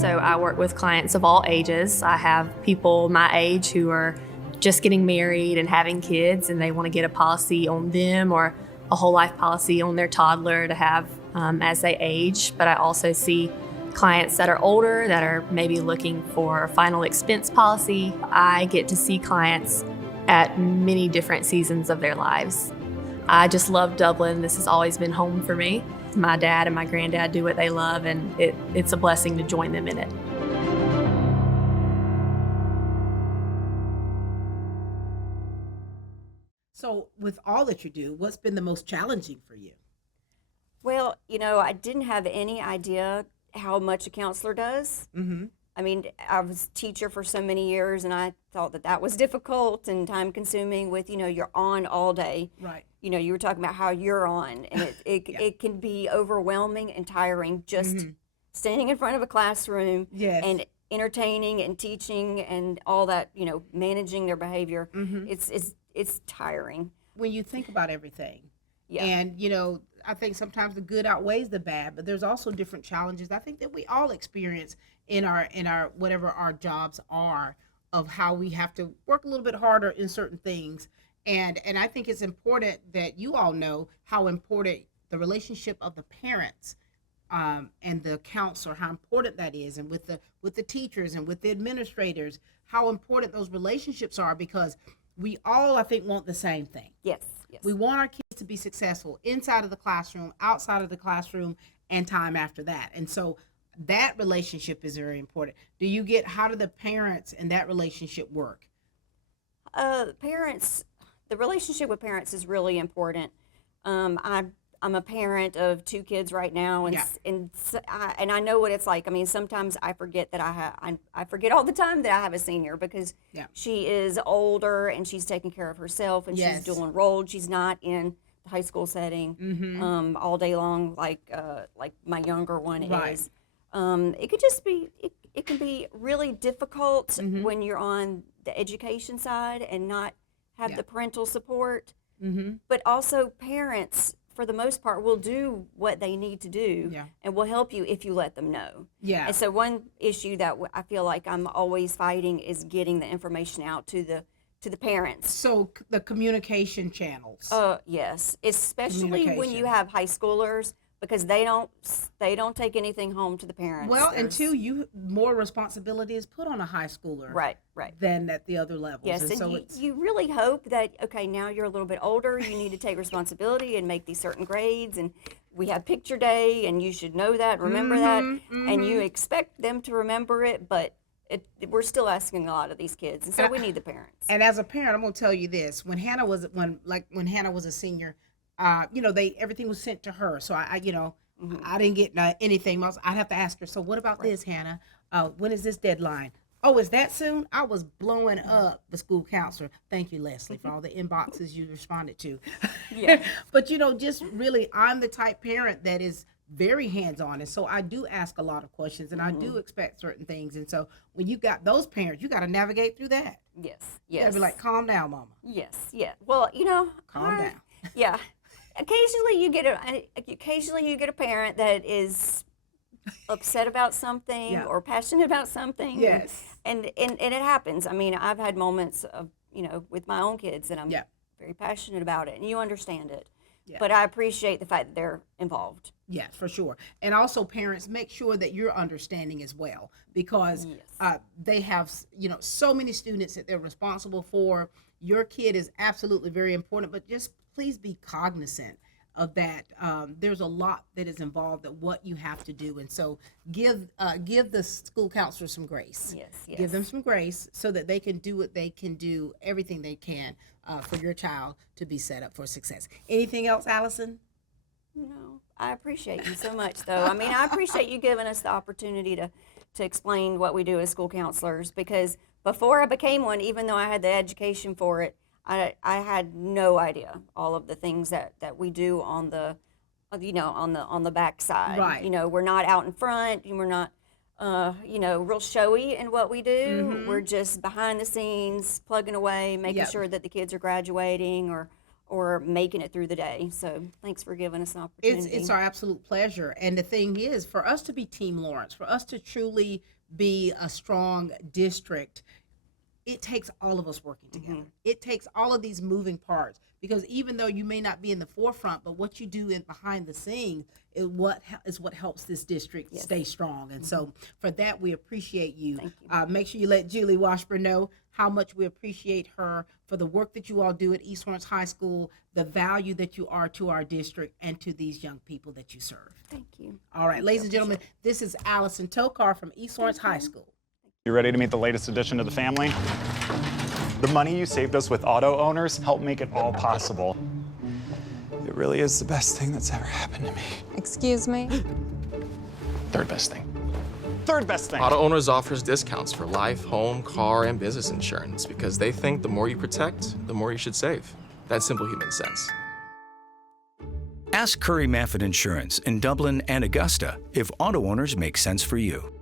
So I work with clients of all ages. I have people my age who are just getting married and having kids, and they want to get a policy on them or a whole life policy on their toddler to have as they age. But I also see clients that are older that are maybe looking for a final expense policy. I get to see clients at many different seasons of their lives. I just love Dublin. This has always been home for me. My dad and my granddad do what they love, and it's a blessing to join them in it. So with all that you do, what's been the most challenging for you? Well, I didn't have any idea how much a counselor does. I mean, I was a teacher for so many years, and I thought that was difficult and time consuming with, you're on all day. Right. You were talking about how you're on, and it can be overwhelming and tiring just standing in front of a classroom and entertaining and teaching and all that, managing their behavior. It's tiring. When you think about everything, Yeah. and I think sometimes the good outweighs the bad, but there's also different challenges I think that we all experience in our whatever our jobs are, of how we have to work a little bit harder in certain things. And I think it's important that you all know how important the relationship of the parents and the counselor, how important that is, and with the teachers and with the administrators, how important those relationships are, because we all, I think, want the same thing. Yes. We want our kids to be successful inside of the classroom, outside of the classroom, and time after that. And so that relationship is very important. How do the parents and that relationship work? The relationship with parents is really important. I'm a parent of 2 kids right now, and I know what it's like. I mean, sometimes I forget that I forget all the time that I have a senior, because she is older and she's taking care of herself, and she's dual enrolled. She's not in the high school setting all day long like my younger one is. It could just be it can be really difficult when you're on the education side and not have the parental support. But also parents, for the most part, will do what they need to do and will help you if you let them know. And so one issue that I feel like I'm always fighting is getting the information out to the parents. So the communication channels. Yes, especially when you have high schoolers, because they don't take anything home to the parents. Well, and two, more responsibility is put on a high schooler, right, than at the other levels. Yes, and so you really hope that, okay, now you're a little bit older, you need to take responsibility and make these certain grades, and we have picture day, and you should know that, remember that, and you expect them to remember it, but we're still asking a lot of these kids, and so we need the parents. And as a parent, I'm going to tell you this: when Hannah was a senior, everything was sent to her. So I didn't get anything else. I'd have to ask her, so what about this, Hannah? When is this deadline? Oh, is that soon? I was blowing up the school counselor. Thank you, Leslie, for all the inboxes you responded to. Yeah. But, just really, I'm the type parent that is very hands-on. And so I do ask a lot of questions, and I do expect certain things. And so when you got those parents, you got to navigate through that. Yes. You gotta be like, calm down, mama. Yes. Yeah. Well, calm down. Yeah. Occasionally you get a parent that is upset about something or passionate about something. Yes. And it happens. I mean, I've had moments of, with my own kids that I'm very passionate about it, and you understand it. But I appreciate the fact that they're involved. Yeah, for sure. And also, parents, make sure that you're understanding as well, because they have, so many students that they're responsible for. Your kid is absolutely very important, but just please be cognizant of that. There's a lot that is involved at what you have to do, and so give the school counselor some grace. Yes. Give them some grace so that they can do what they can do, everything they can for your child to be set up for success. Anything else, Allison? No, I appreciate you so much, though. I mean, I appreciate you giving us the opportunity to explain what we do as school counselors, because before I became one, even though I had the education for it, I had no idea all of the things that we do on the, on the backside. Right. We're not out in front, and we're not, real showy in what we do. We're just behind the scenes, plugging away, making sure that the kids are graduating or making it through the day. So thanks for giving us an opportunity. It's our absolute pleasure. And the thing is, for us to be Team Lawrence, for us to truly be a strong district, it takes all of us working together. It takes all of these moving parts, because even though you may not be in the forefront, but what you do in behind the scenes is what helps this district stay strong. And so for that, we appreciate you. Thank you. Make sure you let Julie Washburn know how much we appreciate her for the work that you all do at East Lawrence High School, the value that you are to our district and to these young people that you serve. Thank you. All right, ladies and gentlemen, this is Allison Tokar from East Lawrence High School. You ready to meet the latest addition to the family? The money you saved us with auto owners helped make it all possible. It really is the best thing that's ever happened to me. Excuse me? Third best thing. Third best thing. Auto Owners offers discounts for life, home, car, and business insurance because they think the more you protect, the more you should save. That's simple human sense. Ask Curry Maffin Insurance in Dublin and Augusta if auto owners make sense for you.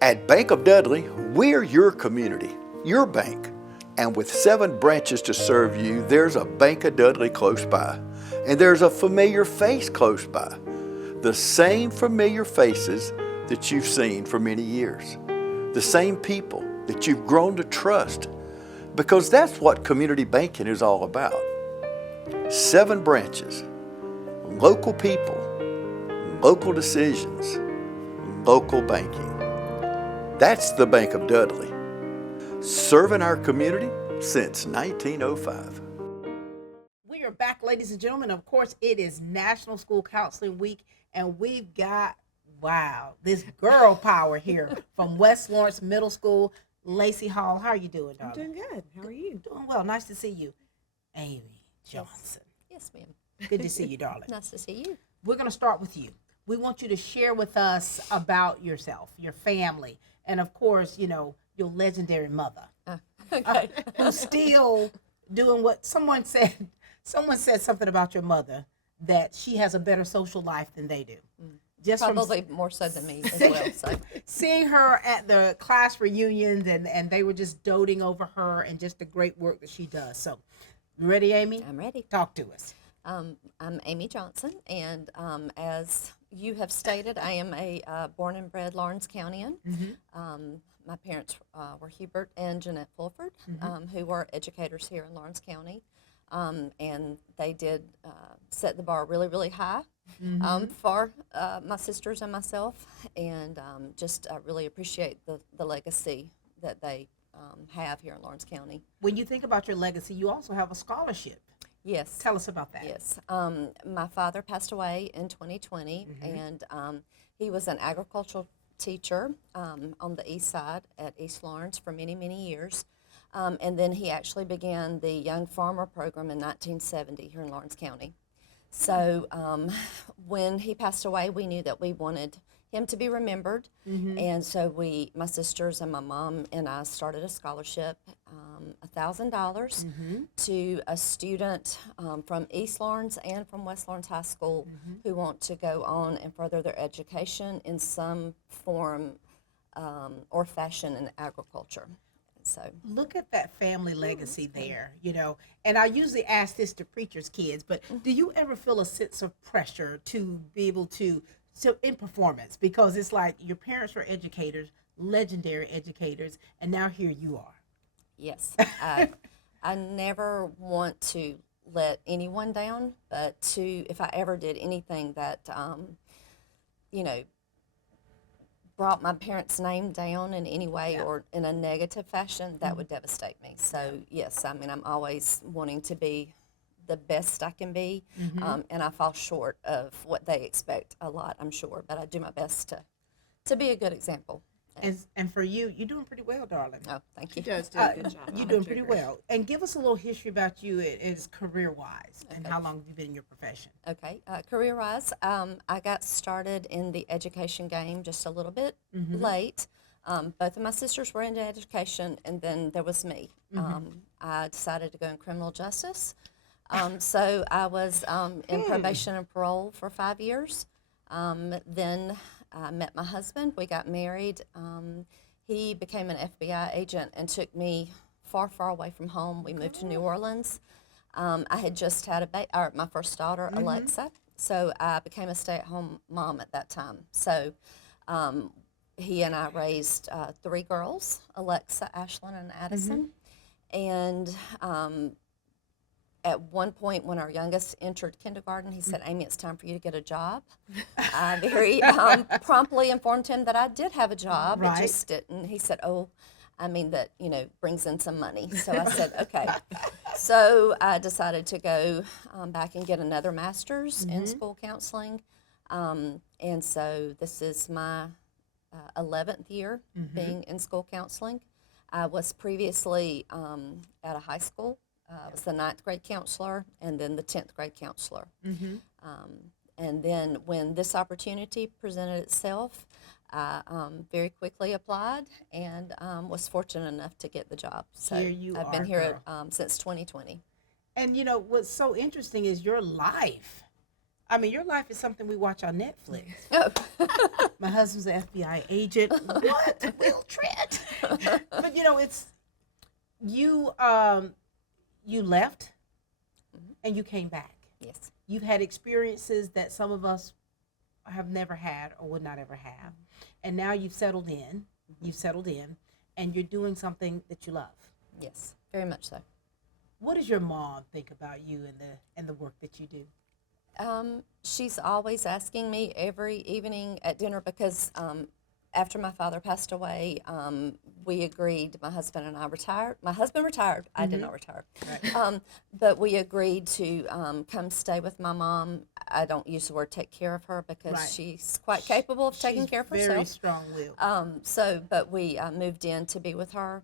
At Bank of Dudley, we're your community, your bank. And with 7 branches to serve you, there's a Bank of Dudley close by. And there's a familiar face close by. The same familiar faces that you've seen for many years. The same people that you've grown to trust. Because that's what community banking is all about. 7 branches, local people, local decisions, local banking. That's the Bank of Dudley, serving our community since 1905. We are back, ladies and gentlemen. Of course, it is National School Counseling Week, and we've got, this girl power here from West Lawrence Middle School. Lacey Hall, how are you doing, darling? I'm doing good. How are you? Doing well. Nice to see you. Amy Johnson. Yes, ma'am. Good to see you, darling. Nice to see you. We're going to start with you. We want you to share with us about yourself, your family, and of course, your legendary mother. Okay. Who's still doing what someone said. Someone said something about your mother, that she has a better social life than they do. Just Probably more so than me as well. So seeing her at the class reunions, and they were just doting over her and just the great work that she does. So, you ready, Amy? I'm ready. Talk to us. I'm Amy Johnson, and as you have stated, I am a born and bred Lawrence Countian. My parents were Hubert and Jeanette Fulford, who were educators here in Lawrence County, and they did set the bar really, really high for my sisters and myself, and just really appreciate the legacy that they have here in Lawrence County. When you think about your legacy, you also have a scholarship. Yes. Tell us about that. Yes. My father passed away in 2020, and he was an agricultural teacher on the east side at East Lawrence for many, many years. And then he actually began the Young Farmer Program in 1970 here in Lawrence County. So when he passed away, we knew that we wanted him to be remembered. And so my sisters and my mom and I started a scholarship, $1,000 to a student from East Lawrence and from West Lawrence High School who want to go on and further their education in some form or fashion in agriculture. So look at that family legacy there, and I usually ask this to preachers' kids, but do you ever feel a sense of pressure to be able to in performance? Because it's like your parents were educators, legendary educators, and now here you are. Yes. I never want to let anyone down, but if I ever did anything that, you know, brought my parents' name down in any way or in a negative fashion, that would devastate me. So yes, I mean, I'm always wanting to be the best I can be, and I fall short of what they expect a lot, I'm sure, but I do my best to be a good example. And for you, you're doing pretty well, darling. Oh, thank you. She does do a good job. You're doing pretty well. And give us a little history about you as career-wise, and how long have you been in your profession? Okay, career-wise, I got started in the education game just a little bit late. Both of my sisters were into education, and then there was me. I decided to go in criminal justice. So I was in probation and parole for 5 years. Then I met my husband. We got married. He became an FBI agent and took me far, far away from home. We moved to New Orleans. I had just had my first daughter, Alexa. So I became a stay-at-home mom at that time. So he and I raised 3 girls, Alexa, Ashlyn, and Addison. And at one point, when our youngest entered kindergarten, he said, "Amy, it's time for you to get a job." I very promptly informed him that I did have a job. It just didn't. He said, "Oh, I mean that, you know, brings in some money." So I said, "Okay." So I decided to go back and get another master's in school counseling. And so this is my 11th year being in school counseling. I was previously at a high school. I was the 9th grade counselor and then the 10th grade counselor. And then when this opportunity presented itself, I very quickly applied and was fortunate enough to get the job. So I've been here since 2020. And you know, what's so interesting is your life. I mean, your life is something we watch on Netflix. Oh. My husband's an FBI agent. What? Will Trent? But you know, it's you. You left, and you came back. Yes. You've had experiences that some of us have never had or would not ever have, and now you've settled in. You've settled in, and you're doing something that you love. Yes, very much so. What does your mom think about you and the work that you do? She's always asking me every evening at dinner because after my father passed away, we agreed, my husband and I retired. My husband retired. I did not retire. Right. But we agreed to come stay with my mom. I don't use the word take care of her because she's quite capable of taking care of herself. Very strong-willed. But we moved in to be with her.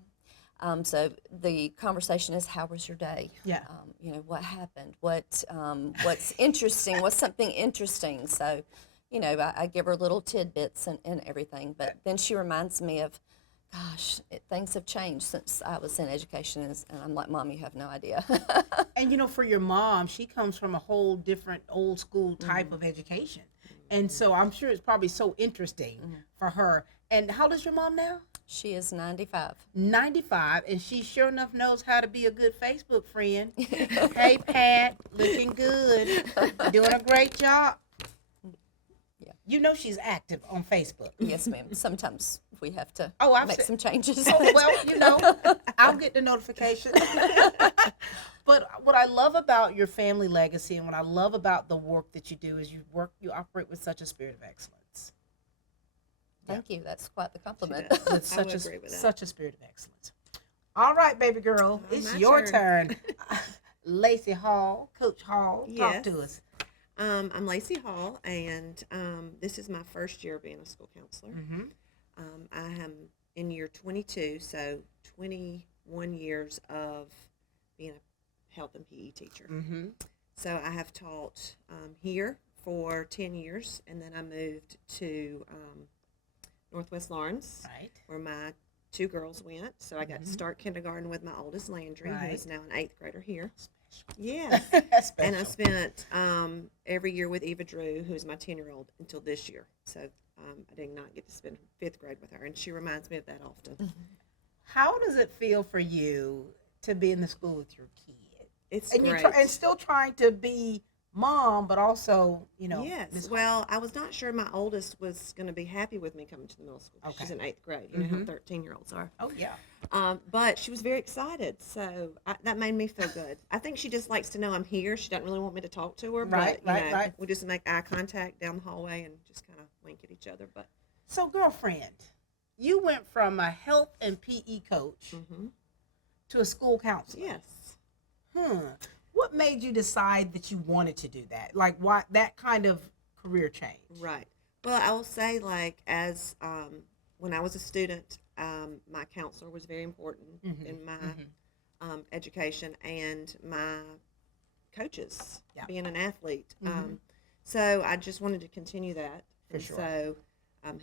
So the conversation is, how was your day? Yeah. You know, what happened? What's interesting? What's something interesting? So, you know, I give her little tidbits and everything. But then she reminds me of, gosh, things have changed since I was in education. And I'm like, Mom, you have no idea. And, you know, for your mom, she comes from a whole different old school type of education. And so I'm sure it's probably so interesting for her. And how old is your mom now? She is 95. 95, and she sure enough knows how to be a good Facebook friend. Hey, Pat, looking good. Doing a great job. Yeah. You know she's active on Facebook. Yes, ma'am. Sometimes we have to make some changes. Oh, well, you know, I'll get the notification. But what I love about your family legacy and what I love about the work that you do is you operate with such a spirit of excellence. Thank you. That's quite the compliment. With such a spirit of excellence. All right, baby girl, it's your turn. Lacey Hall, Coach Hall, talk to us. I'm Lacey Hall, and this is my first year being a school counselor. I am in year 22, so 21 years of being a health and PE teacher. So I have taught here for 10 years, and then I moved to Northwest Lawrence, where my 2 girls went. So I got to start kindergarten with my oldest, Landry, who is now an 8th grader here. Yes. And I spent every year with Eva Drew, who's my 10-year-old, until this year. So I did not get to spend 5th grade with her, and she reminds me of that often. How does it feel for you to be in the school with your kid? It's and great. And still trying to be mom, but also, Yes. Well, I was not sure my oldest was going to be happy with me coming to the middle school. Okay. She's in 8th grade. You know how 13-year-olds are. Oh, yeah. But she was very excited, so that made me feel good. I think she just likes to know I'm here. She doesn't really want me to talk to her, Right, but right. we just make eye contact down the hallway and just kind of wink at each other. But So, girlfriend, you went from a health and PE coach to a school counselor. yes. What made you decide that you wanted to do that? Like, why that kind of career change? Right. Well, I will say, like, as when I was a student, my counselor was very important in my education, and my coaches, being an athlete. So I just wanted to continue that. For and sure. So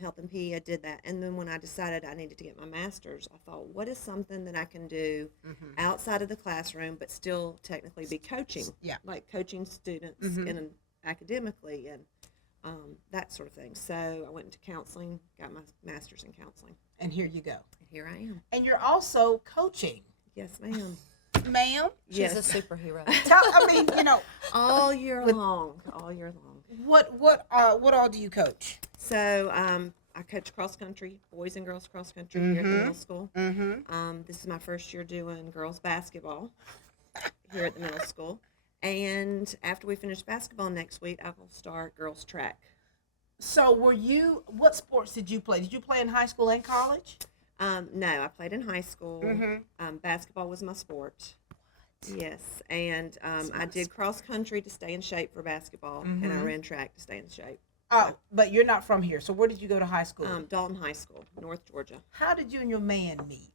health and PE, I did that. And then when I decided I needed to get my master's, I thought, what is something that I can do outside of the classroom but still technically be coaching? Yeah. Like coaching students academically and that sort of thing. So I went into counseling, got my master's in counseling. And here you go. Here I am. And you're also coaching. Yes, ma'am. Ma'am? She's a superhero. All year long. All year long. What all do you coach? So I coach cross country, boys and girls cross country here at the middle school. This is my first year doing girls basketball here at the middle school. And after we finish basketball next week, I will start girls track. So what sports did you play? Did you play in high school and college? No, I played in high school. Basketball was my sport. Yes, and I did cross country to stay in shape for basketball, and I ran track to stay in shape. Oh, but you're not from here. So where did you go to high school? Dalton High School, North Georgia. How did you and your man meet?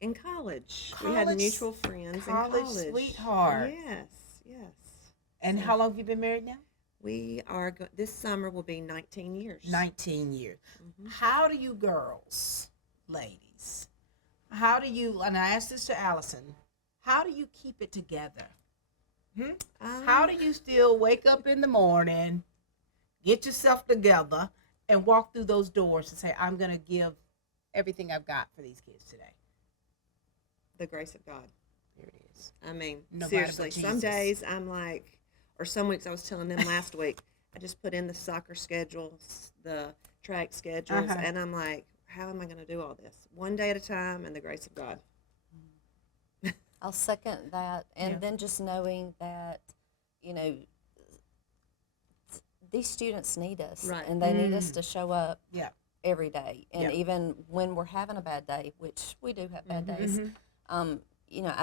In college. We had mutual friends in college. Sweetheart. Yes. And how long have you been married now? We are, this summer will be 19 years. 19 years. How do you girls, ladies, and I asked this to Allison, how do you keep it together? How do you still wake up in the morning, get yourself together, and walk through those doors and say, I'm going to give everything I've got for these kids today? The grace of God. There it is. I mean, Nobody seriously, but some Jesus. days I'm like, or some weeks I was telling them last week, I just put in the soccer schedules, the track schedules, and I'm like, how am I going to do all this? One day at a time and the grace of God. I'll second that. And then just knowing that, these students need us. Right. And they need us to show up every day. And Yeah. even when we're having a bad day, which we do have bad days, I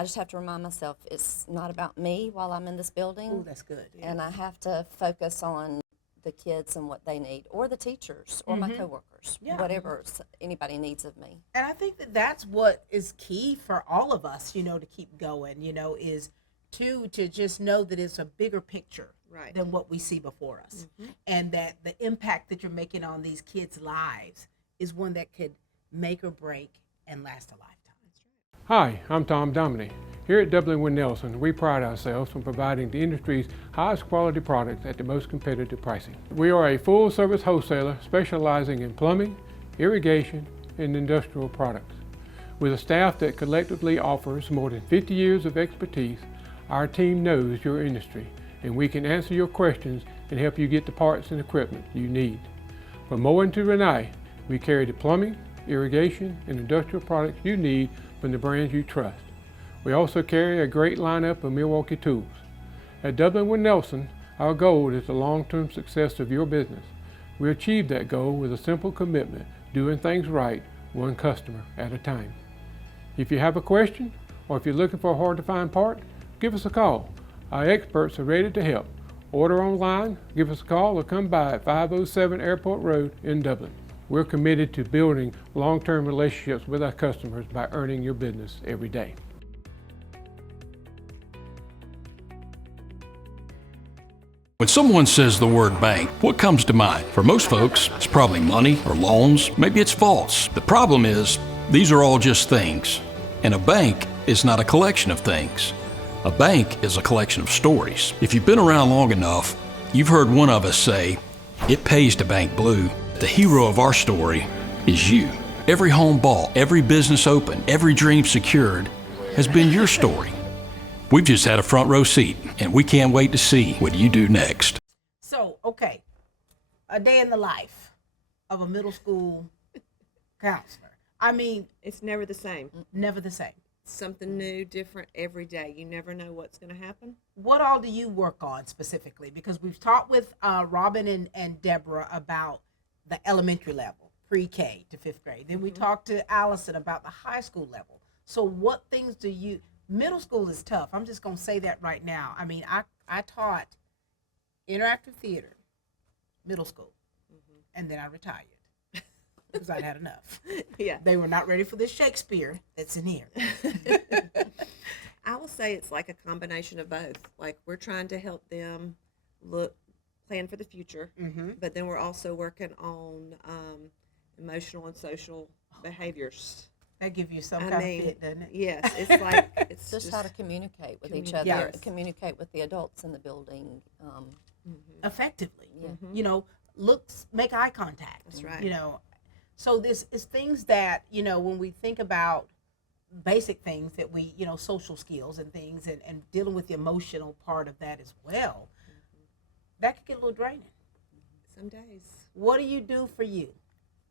just have to remind myself it's not about me while I'm in this building. Oh, that's good. And I have to focus on the kids and what they need, or the teachers, or my coworkers, whatever anybody needs of me. And I think that that's what is key for all of us, to keep going, is to just know that it's a bigger picture than what we see before us. And that the impact that you're making on these kids' lives is one that could make or break and last a lifetime. Hi, I'm Tom Dominy. Here at W.D.I.G. Nelson, we pride ourselves on providing the industry's highest quality products at the most competitive pricing. We are a full-service wholesaler specializing in plumbing, irrigation, and industrial products. With a staff that collectively offers more than 50 years of expertise, our team knows your industry, and we can answer your questions and help you get the parts and equipment you need. From Moen to Renee, we carry the plumbing, irrigation, and industrial products you need from the brands you trust. We also carry a great lineup of Milwaukee tools. At W.D.I.G. Nelson, our goal is the long-term success of your business. We achieve that goal with a simple commitment, doing things right, one customer at a time. If you have a question, or if you're looking for a hard-to-find part, give us a call. Our experts are ready to help. Order online, give us a call, or come by at 507 Airport Road in Dublin. We're committed to building long-term relationships with our customers by earning your business every day. When someone says the word bank, what comes to mind? For most folks, it's probably money or loans. Maybe it's vaults. The problem is, these are all just things. And a bank is not a collection of things. A bank is a collection of stories. If you've been around long enough, you've heard one of us say, "It pays to bank blue." The hero of our story is you. Every home bought, every business opened, every dream secured has been your story. We've just had a front row seat, and we can't wait to see what you do next. So, okay, a day in the life of a middle school counselor. I mean, It's never the same. never the same. Something new, different every day. You never know what's going to happen. What all do you work on specifically? Because we've talked with Robin and Deborah about the elementary level, pre-K to 5th grade. Then we talked to Allison about the high school level. So what things do you, middle school is tough. I'm just going to say that right now. I mean, I taught interactive theater, middle school, and then I retired because I'd had enough. Yeah. They were not ready for this Shakespeare that's in here. I will say it's like a combination of both. Like, we're trying to help them plan for the future, but then we're also working on emotional and social behaviors. That give you some kind of fit, doesn't it? Yes, it's like it's just how to communicate with each other, Yes. communicate with the adults in the building. Effectively. Yeah. You know, make eye contact. That's right. You know, so this is things that, you know, when we think about basic things that we, you know, social skills and things and dealing with the emotional part of that as well, that could get a little draining. Some days. What do you do for you?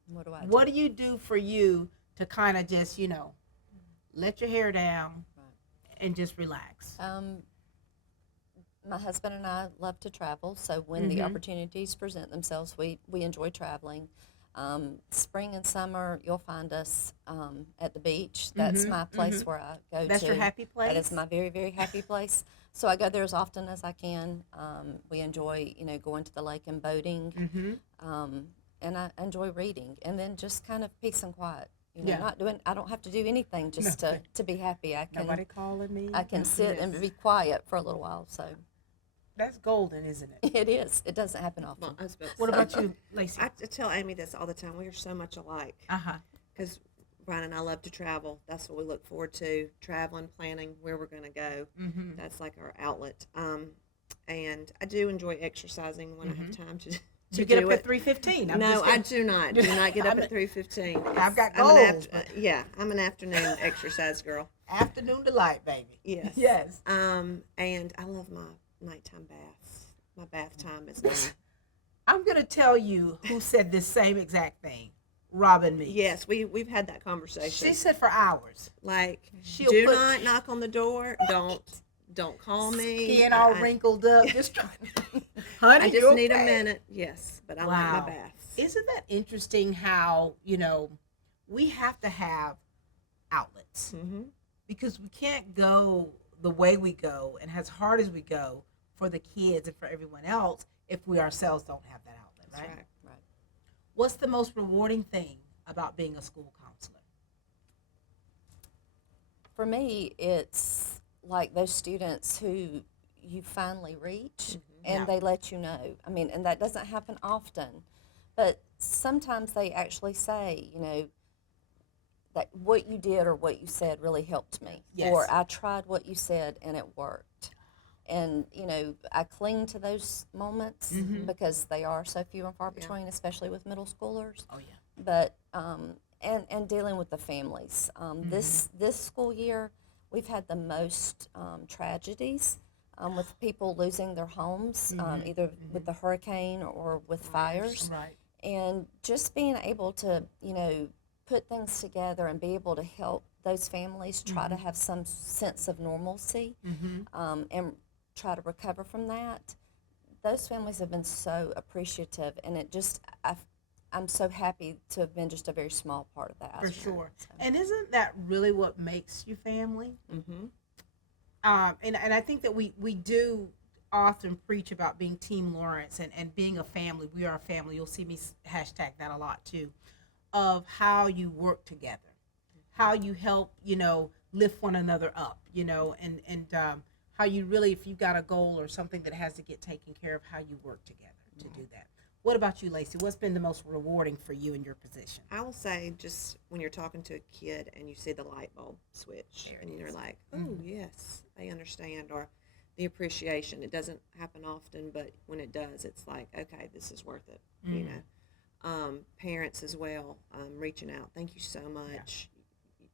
What do you do for you to kind of just, you know, let your hair down and just relax? My husband and I love to travel, so when the opportunities present themselves, we enjoy traveling. Spring and summer, you'll find us at the beach. That's my place where I go to. That's your happy place? That is my very, very happy place. So I go there as often as I can. We enjoy, you know, going to the lake and boating. And I enjoy reading. And then just kind of peace and quiet. You know, I don't have to do anything just to be happy. Nobody calling me. I can sit and be quiet for a little while. So that's golden, isn't it? it is. It doesn't happen often. What about you, Lacey? I tell Amy this all the time. We are so much alike. Because Brian and I love to travel. That's what we look forward to. Traveling, planning where we're going to go. That's like our outlet. And I do enjoy exercising when I have time to. You get up at 3:15. No, I do not. Do not get up at 3:15. I've got goals. I'm an afternoon exercise girl. Afternoon delight, baby. Yes. Yes. And I love my nighttime baths. My bath time is my. I'm gonna tell you who said this same exact thing. Robin Meeks. Yes, we've had that conversation. She said for hours. Like, She'll not knock on the door. Don't call me. Skin all wrinkled up. Just trying. Honey, I just need a minute. Yes, but I like my baths. Isn't that interesting how, you know, we have to have outlets because we can't go the way we go and as hard as we go for the kids and for everyone else if we ourselves don't have that outlet, right? Right. What's the most rewarding thing about being a school counselor? For me, it's like those students who you finally reach and they let you know. I mean, and that doesn't happen often, but sometimes they actually say, you know, that what you did or what you said really helped me. Yes. Or I tried what you said and it worked. And, you know, I cling to those moments because they are so few and far between, especially with middle schoolers. Oh, yeah. But, and dealing with the families. This school year, we've had the most tragedies with people losing their homes, either with the hurricane or with fires. Right. And just being able to, you know, put things together and be able to help those families try to have some sense of normalcy and try to recover from that. Those families have been so appreciative, and it just, I'm so happy to have been just a very small part of that. For sure. So. And isn't that really what makes you family? And I think that we do often preach about being Team Lawrence and being a family. We are a family. You'll see me hashtag that a lot too, of how you work together, how you help, you know, lift one another up, you know, and how you really, if you've got a goal or something that has to get taken care of, how you work together to do that. What about you, Lacey? What's been the most rewarding for you in your position? I will say, just when you're talking to a kid and you see the light bulb switch, and you're like, oh, yes, they understand, or the appreciation. It doesn't happen often, but when it does, it's like, okay, this is worth it, you know. Parents as well, reaching out. Thank you so much.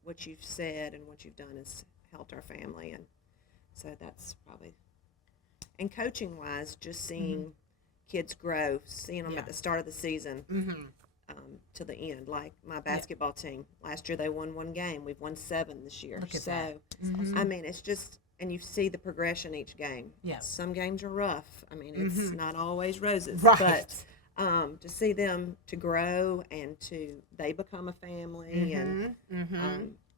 What you've said and what you've done has helped our family, and So that's probably, and coaching wise, just seeing kids grow, seeing them at the start of the season to the end. Like my basketball team, last year they won 1 game. We've won 7 this year. Look at so, that. I mean, it's just, and you see the progression each game. Yeah. Some games are rough. I mean, it's not always roses. Right. But to see them to grow and they become a family, and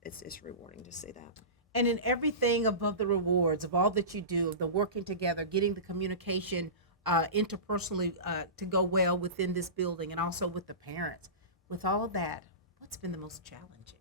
it's rewarding to see that. And in everything above the rewards of all that you do, of the working together, getting the communication interpersonally to go well within this building, and also with the parents, with all of that, what's been the most challenging?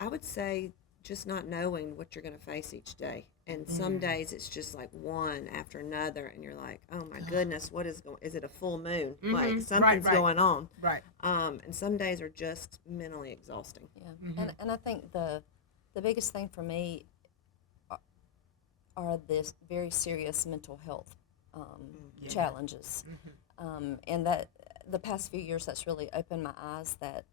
I would say just not knowing what you're going to face each day. And some days it's just like one after another, and you're like, oh my goodness, what is going? Is it a full moon? Like something's going on. Right. And some days are just mentally exhausting. Yeah. And I think the biggest thing for me are this very serious mental health challenges, and that the past few years that's really opened my eyes that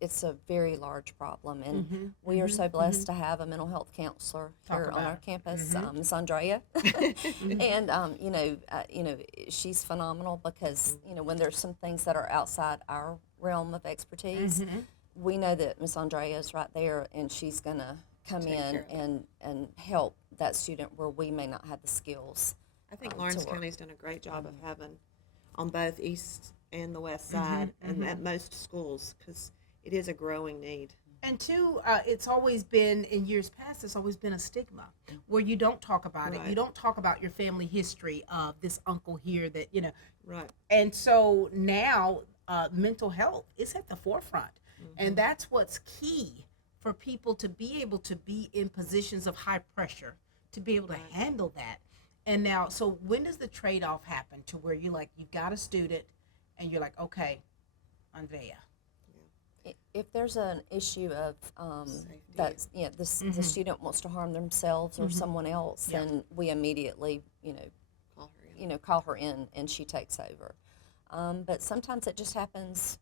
it's a very large problem, and we are so blessed to have a mental health counselor here on our campus, Miss Andrea, and you know, she's phenomenal because when there's some things that are outside our realm of expertise, we know that Miss Andrea is right there, and she's gonna come in and help that student where we may not have the skills. I think Lawrence County's done a great job of having on both east and the west side, and at most schools, because it is a growing need. And two, it's always been, in years past, it's always been a stigma where you don't talk about it. You don't talk about your family history of this uncle here that, Right. And so now mental health is at the forefront. And that's what's key for people to be able to be in positions of high pressure, to be able to handle that. And now, so when does the trade-off happen to where you've got a student and you're like, okay, Andrea. If there's an issue of that, the student wants to harm themselves or someone else, then we immediately, call her in and she takes over. But sometimes it just happens,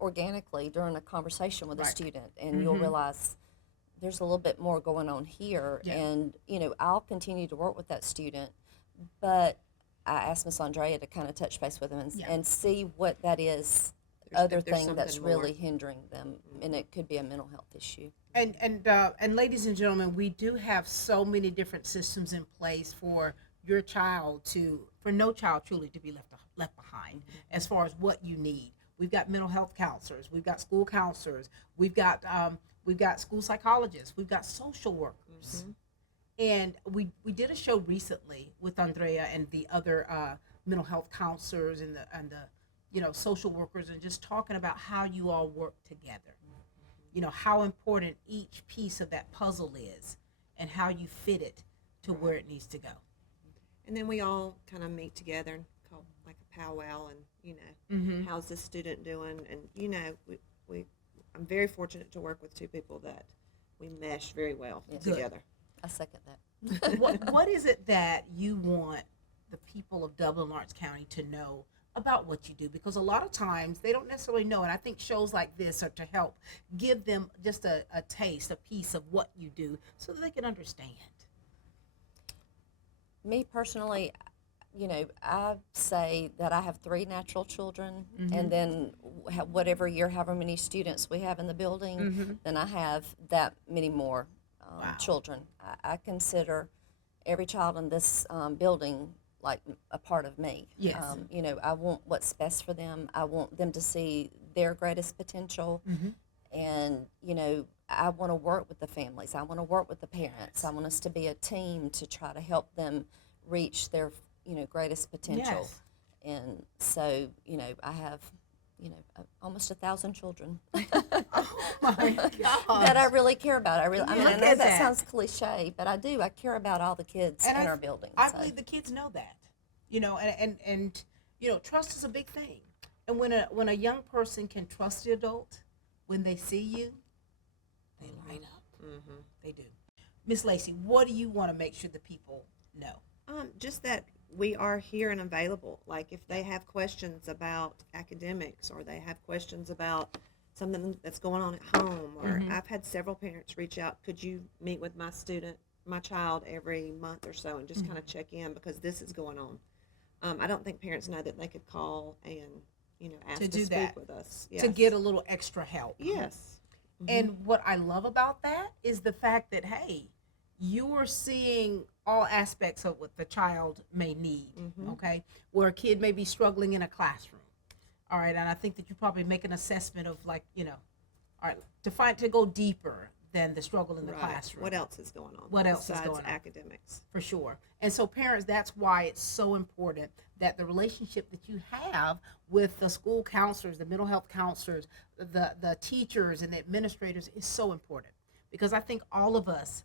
organically during a conversation with a student, and you'll realize there's a little bit more going on here, and I'll continue to work with that student, but I asked Miss Andrea to kind of touch base with them and see what that is, other thing that's really hindering them, and it could be a mental health issue. And ladies and gentlemen, we do have so many different systems in place for your child for no child truly to be left behind as far as what you need. We've got mental health counselors, we've got school counselors, we've got school psychologists, we've got social workers. And we did a show recently with Andrea and the other mental health counselors and the social workers, and just talking about how you all work together. How important each piece of that puzzle is and how you fit it to where it needs to go. And then we all kind of meet together and call like a powwow, and how's this student doing? And I'm very fortunate to work with 2 people that we mesh very well together. I second that. What is it that you want the people of Dublin, Lawrence County to know about what you do? Because a lot of times they don't necessarily know, and I think shows like this are to help give them just a taste, a piece of what you do, so that they can understand. Me personally, I say that I have 3 natural children, and then whatever year, however many students we have in the building, then I have that many more children. I consider every child in this building like a part of me. Yes. I want what's best for them. I want them to see their greatest potential, and I want to work with the families. I want to work with the parents. I want us to be a team to try to help them reach their greatest potential. Yes. And so I have almost 1,000 children Oh my God. that I really care about. I know Look that at that. sounds cliche, but I do. I care about all the kids in our building. I believe the kids know that, and trust is a big thing. And when a young person can trust the adult, when they see you, they light up. They do. Miss Lacey, what do you want to make sure the people know? Just that we are here and available. Like if they have questions about academics, or they have questions about something that's going on at home, or I've had several parents reach out, could you meet with my child every month or so and just kind of check in because this is going on. I don't think parents know that they could call and, ask to speak with us. To get a little extra help. Yes. And what I love about that is the fact that, hey, you are seeing all aspects of what the child may need, okay? Where a kid may be struggling in a classroom, all right? And I think that you probably make an assessment of, like, all right, to go deeper than the struggle in the classroom. What else is going on? What else is besides going on? academics? For sure. And so parents, that's why it's so important that the relationship that you have with the school counselors, the mental health counselors, the teachers and the administrators is so important, because I think all of us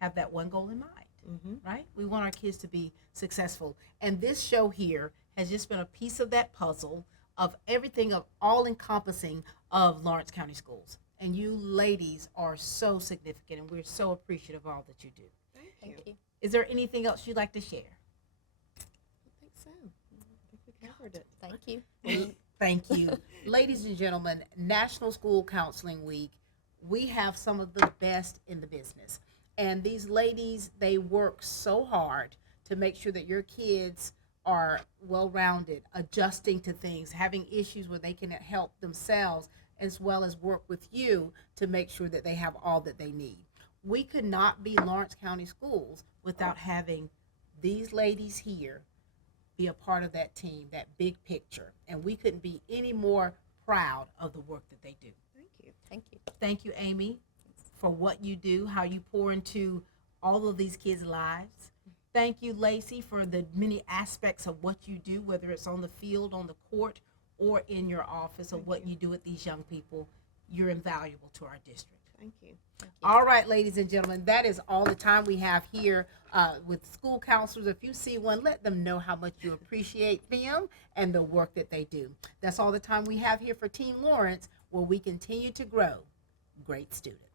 have that one goal in mind, right? We want our kids to be successful. And this show here has just been a piece of that puzzle of everything, of all encompassing of Lawrence County Schools. And you ladies are so significant, and we're so appreciative of all that you do. Thank you. Is there anything else you'd like to share? I think so. I think we covered it. Thank you. Thank you. Ladies and gentlemen, National School Counseling Week, we have some of the best in the business. And these ladies, they work so hard to make sure that your kids are well-rounded, adjusting to things, having issues where they can help themselves, as well as work with you to make sure that they have all that they need. We could not be Lawrence County Schools without having these ladies here be a part of that team, that big picture. And we couldn't be any more proud of the work that they do. Thank you. Thank you. Thank you, Amy, for what you do, how you pour into all of these kids' lives. Thank you, Lacey, for the many aspects of what you do, whether it's on the field, on the court, or in your office, of what you do with these young people. You're invaluable to our district. Thank you. All right, ladies and gentlemen, that is all the time we have here with school counselors. If you see one, let them know how much you appreciate them and the work that they do. That's all the time we have here for Team Lawrence, where we continue to grow great students.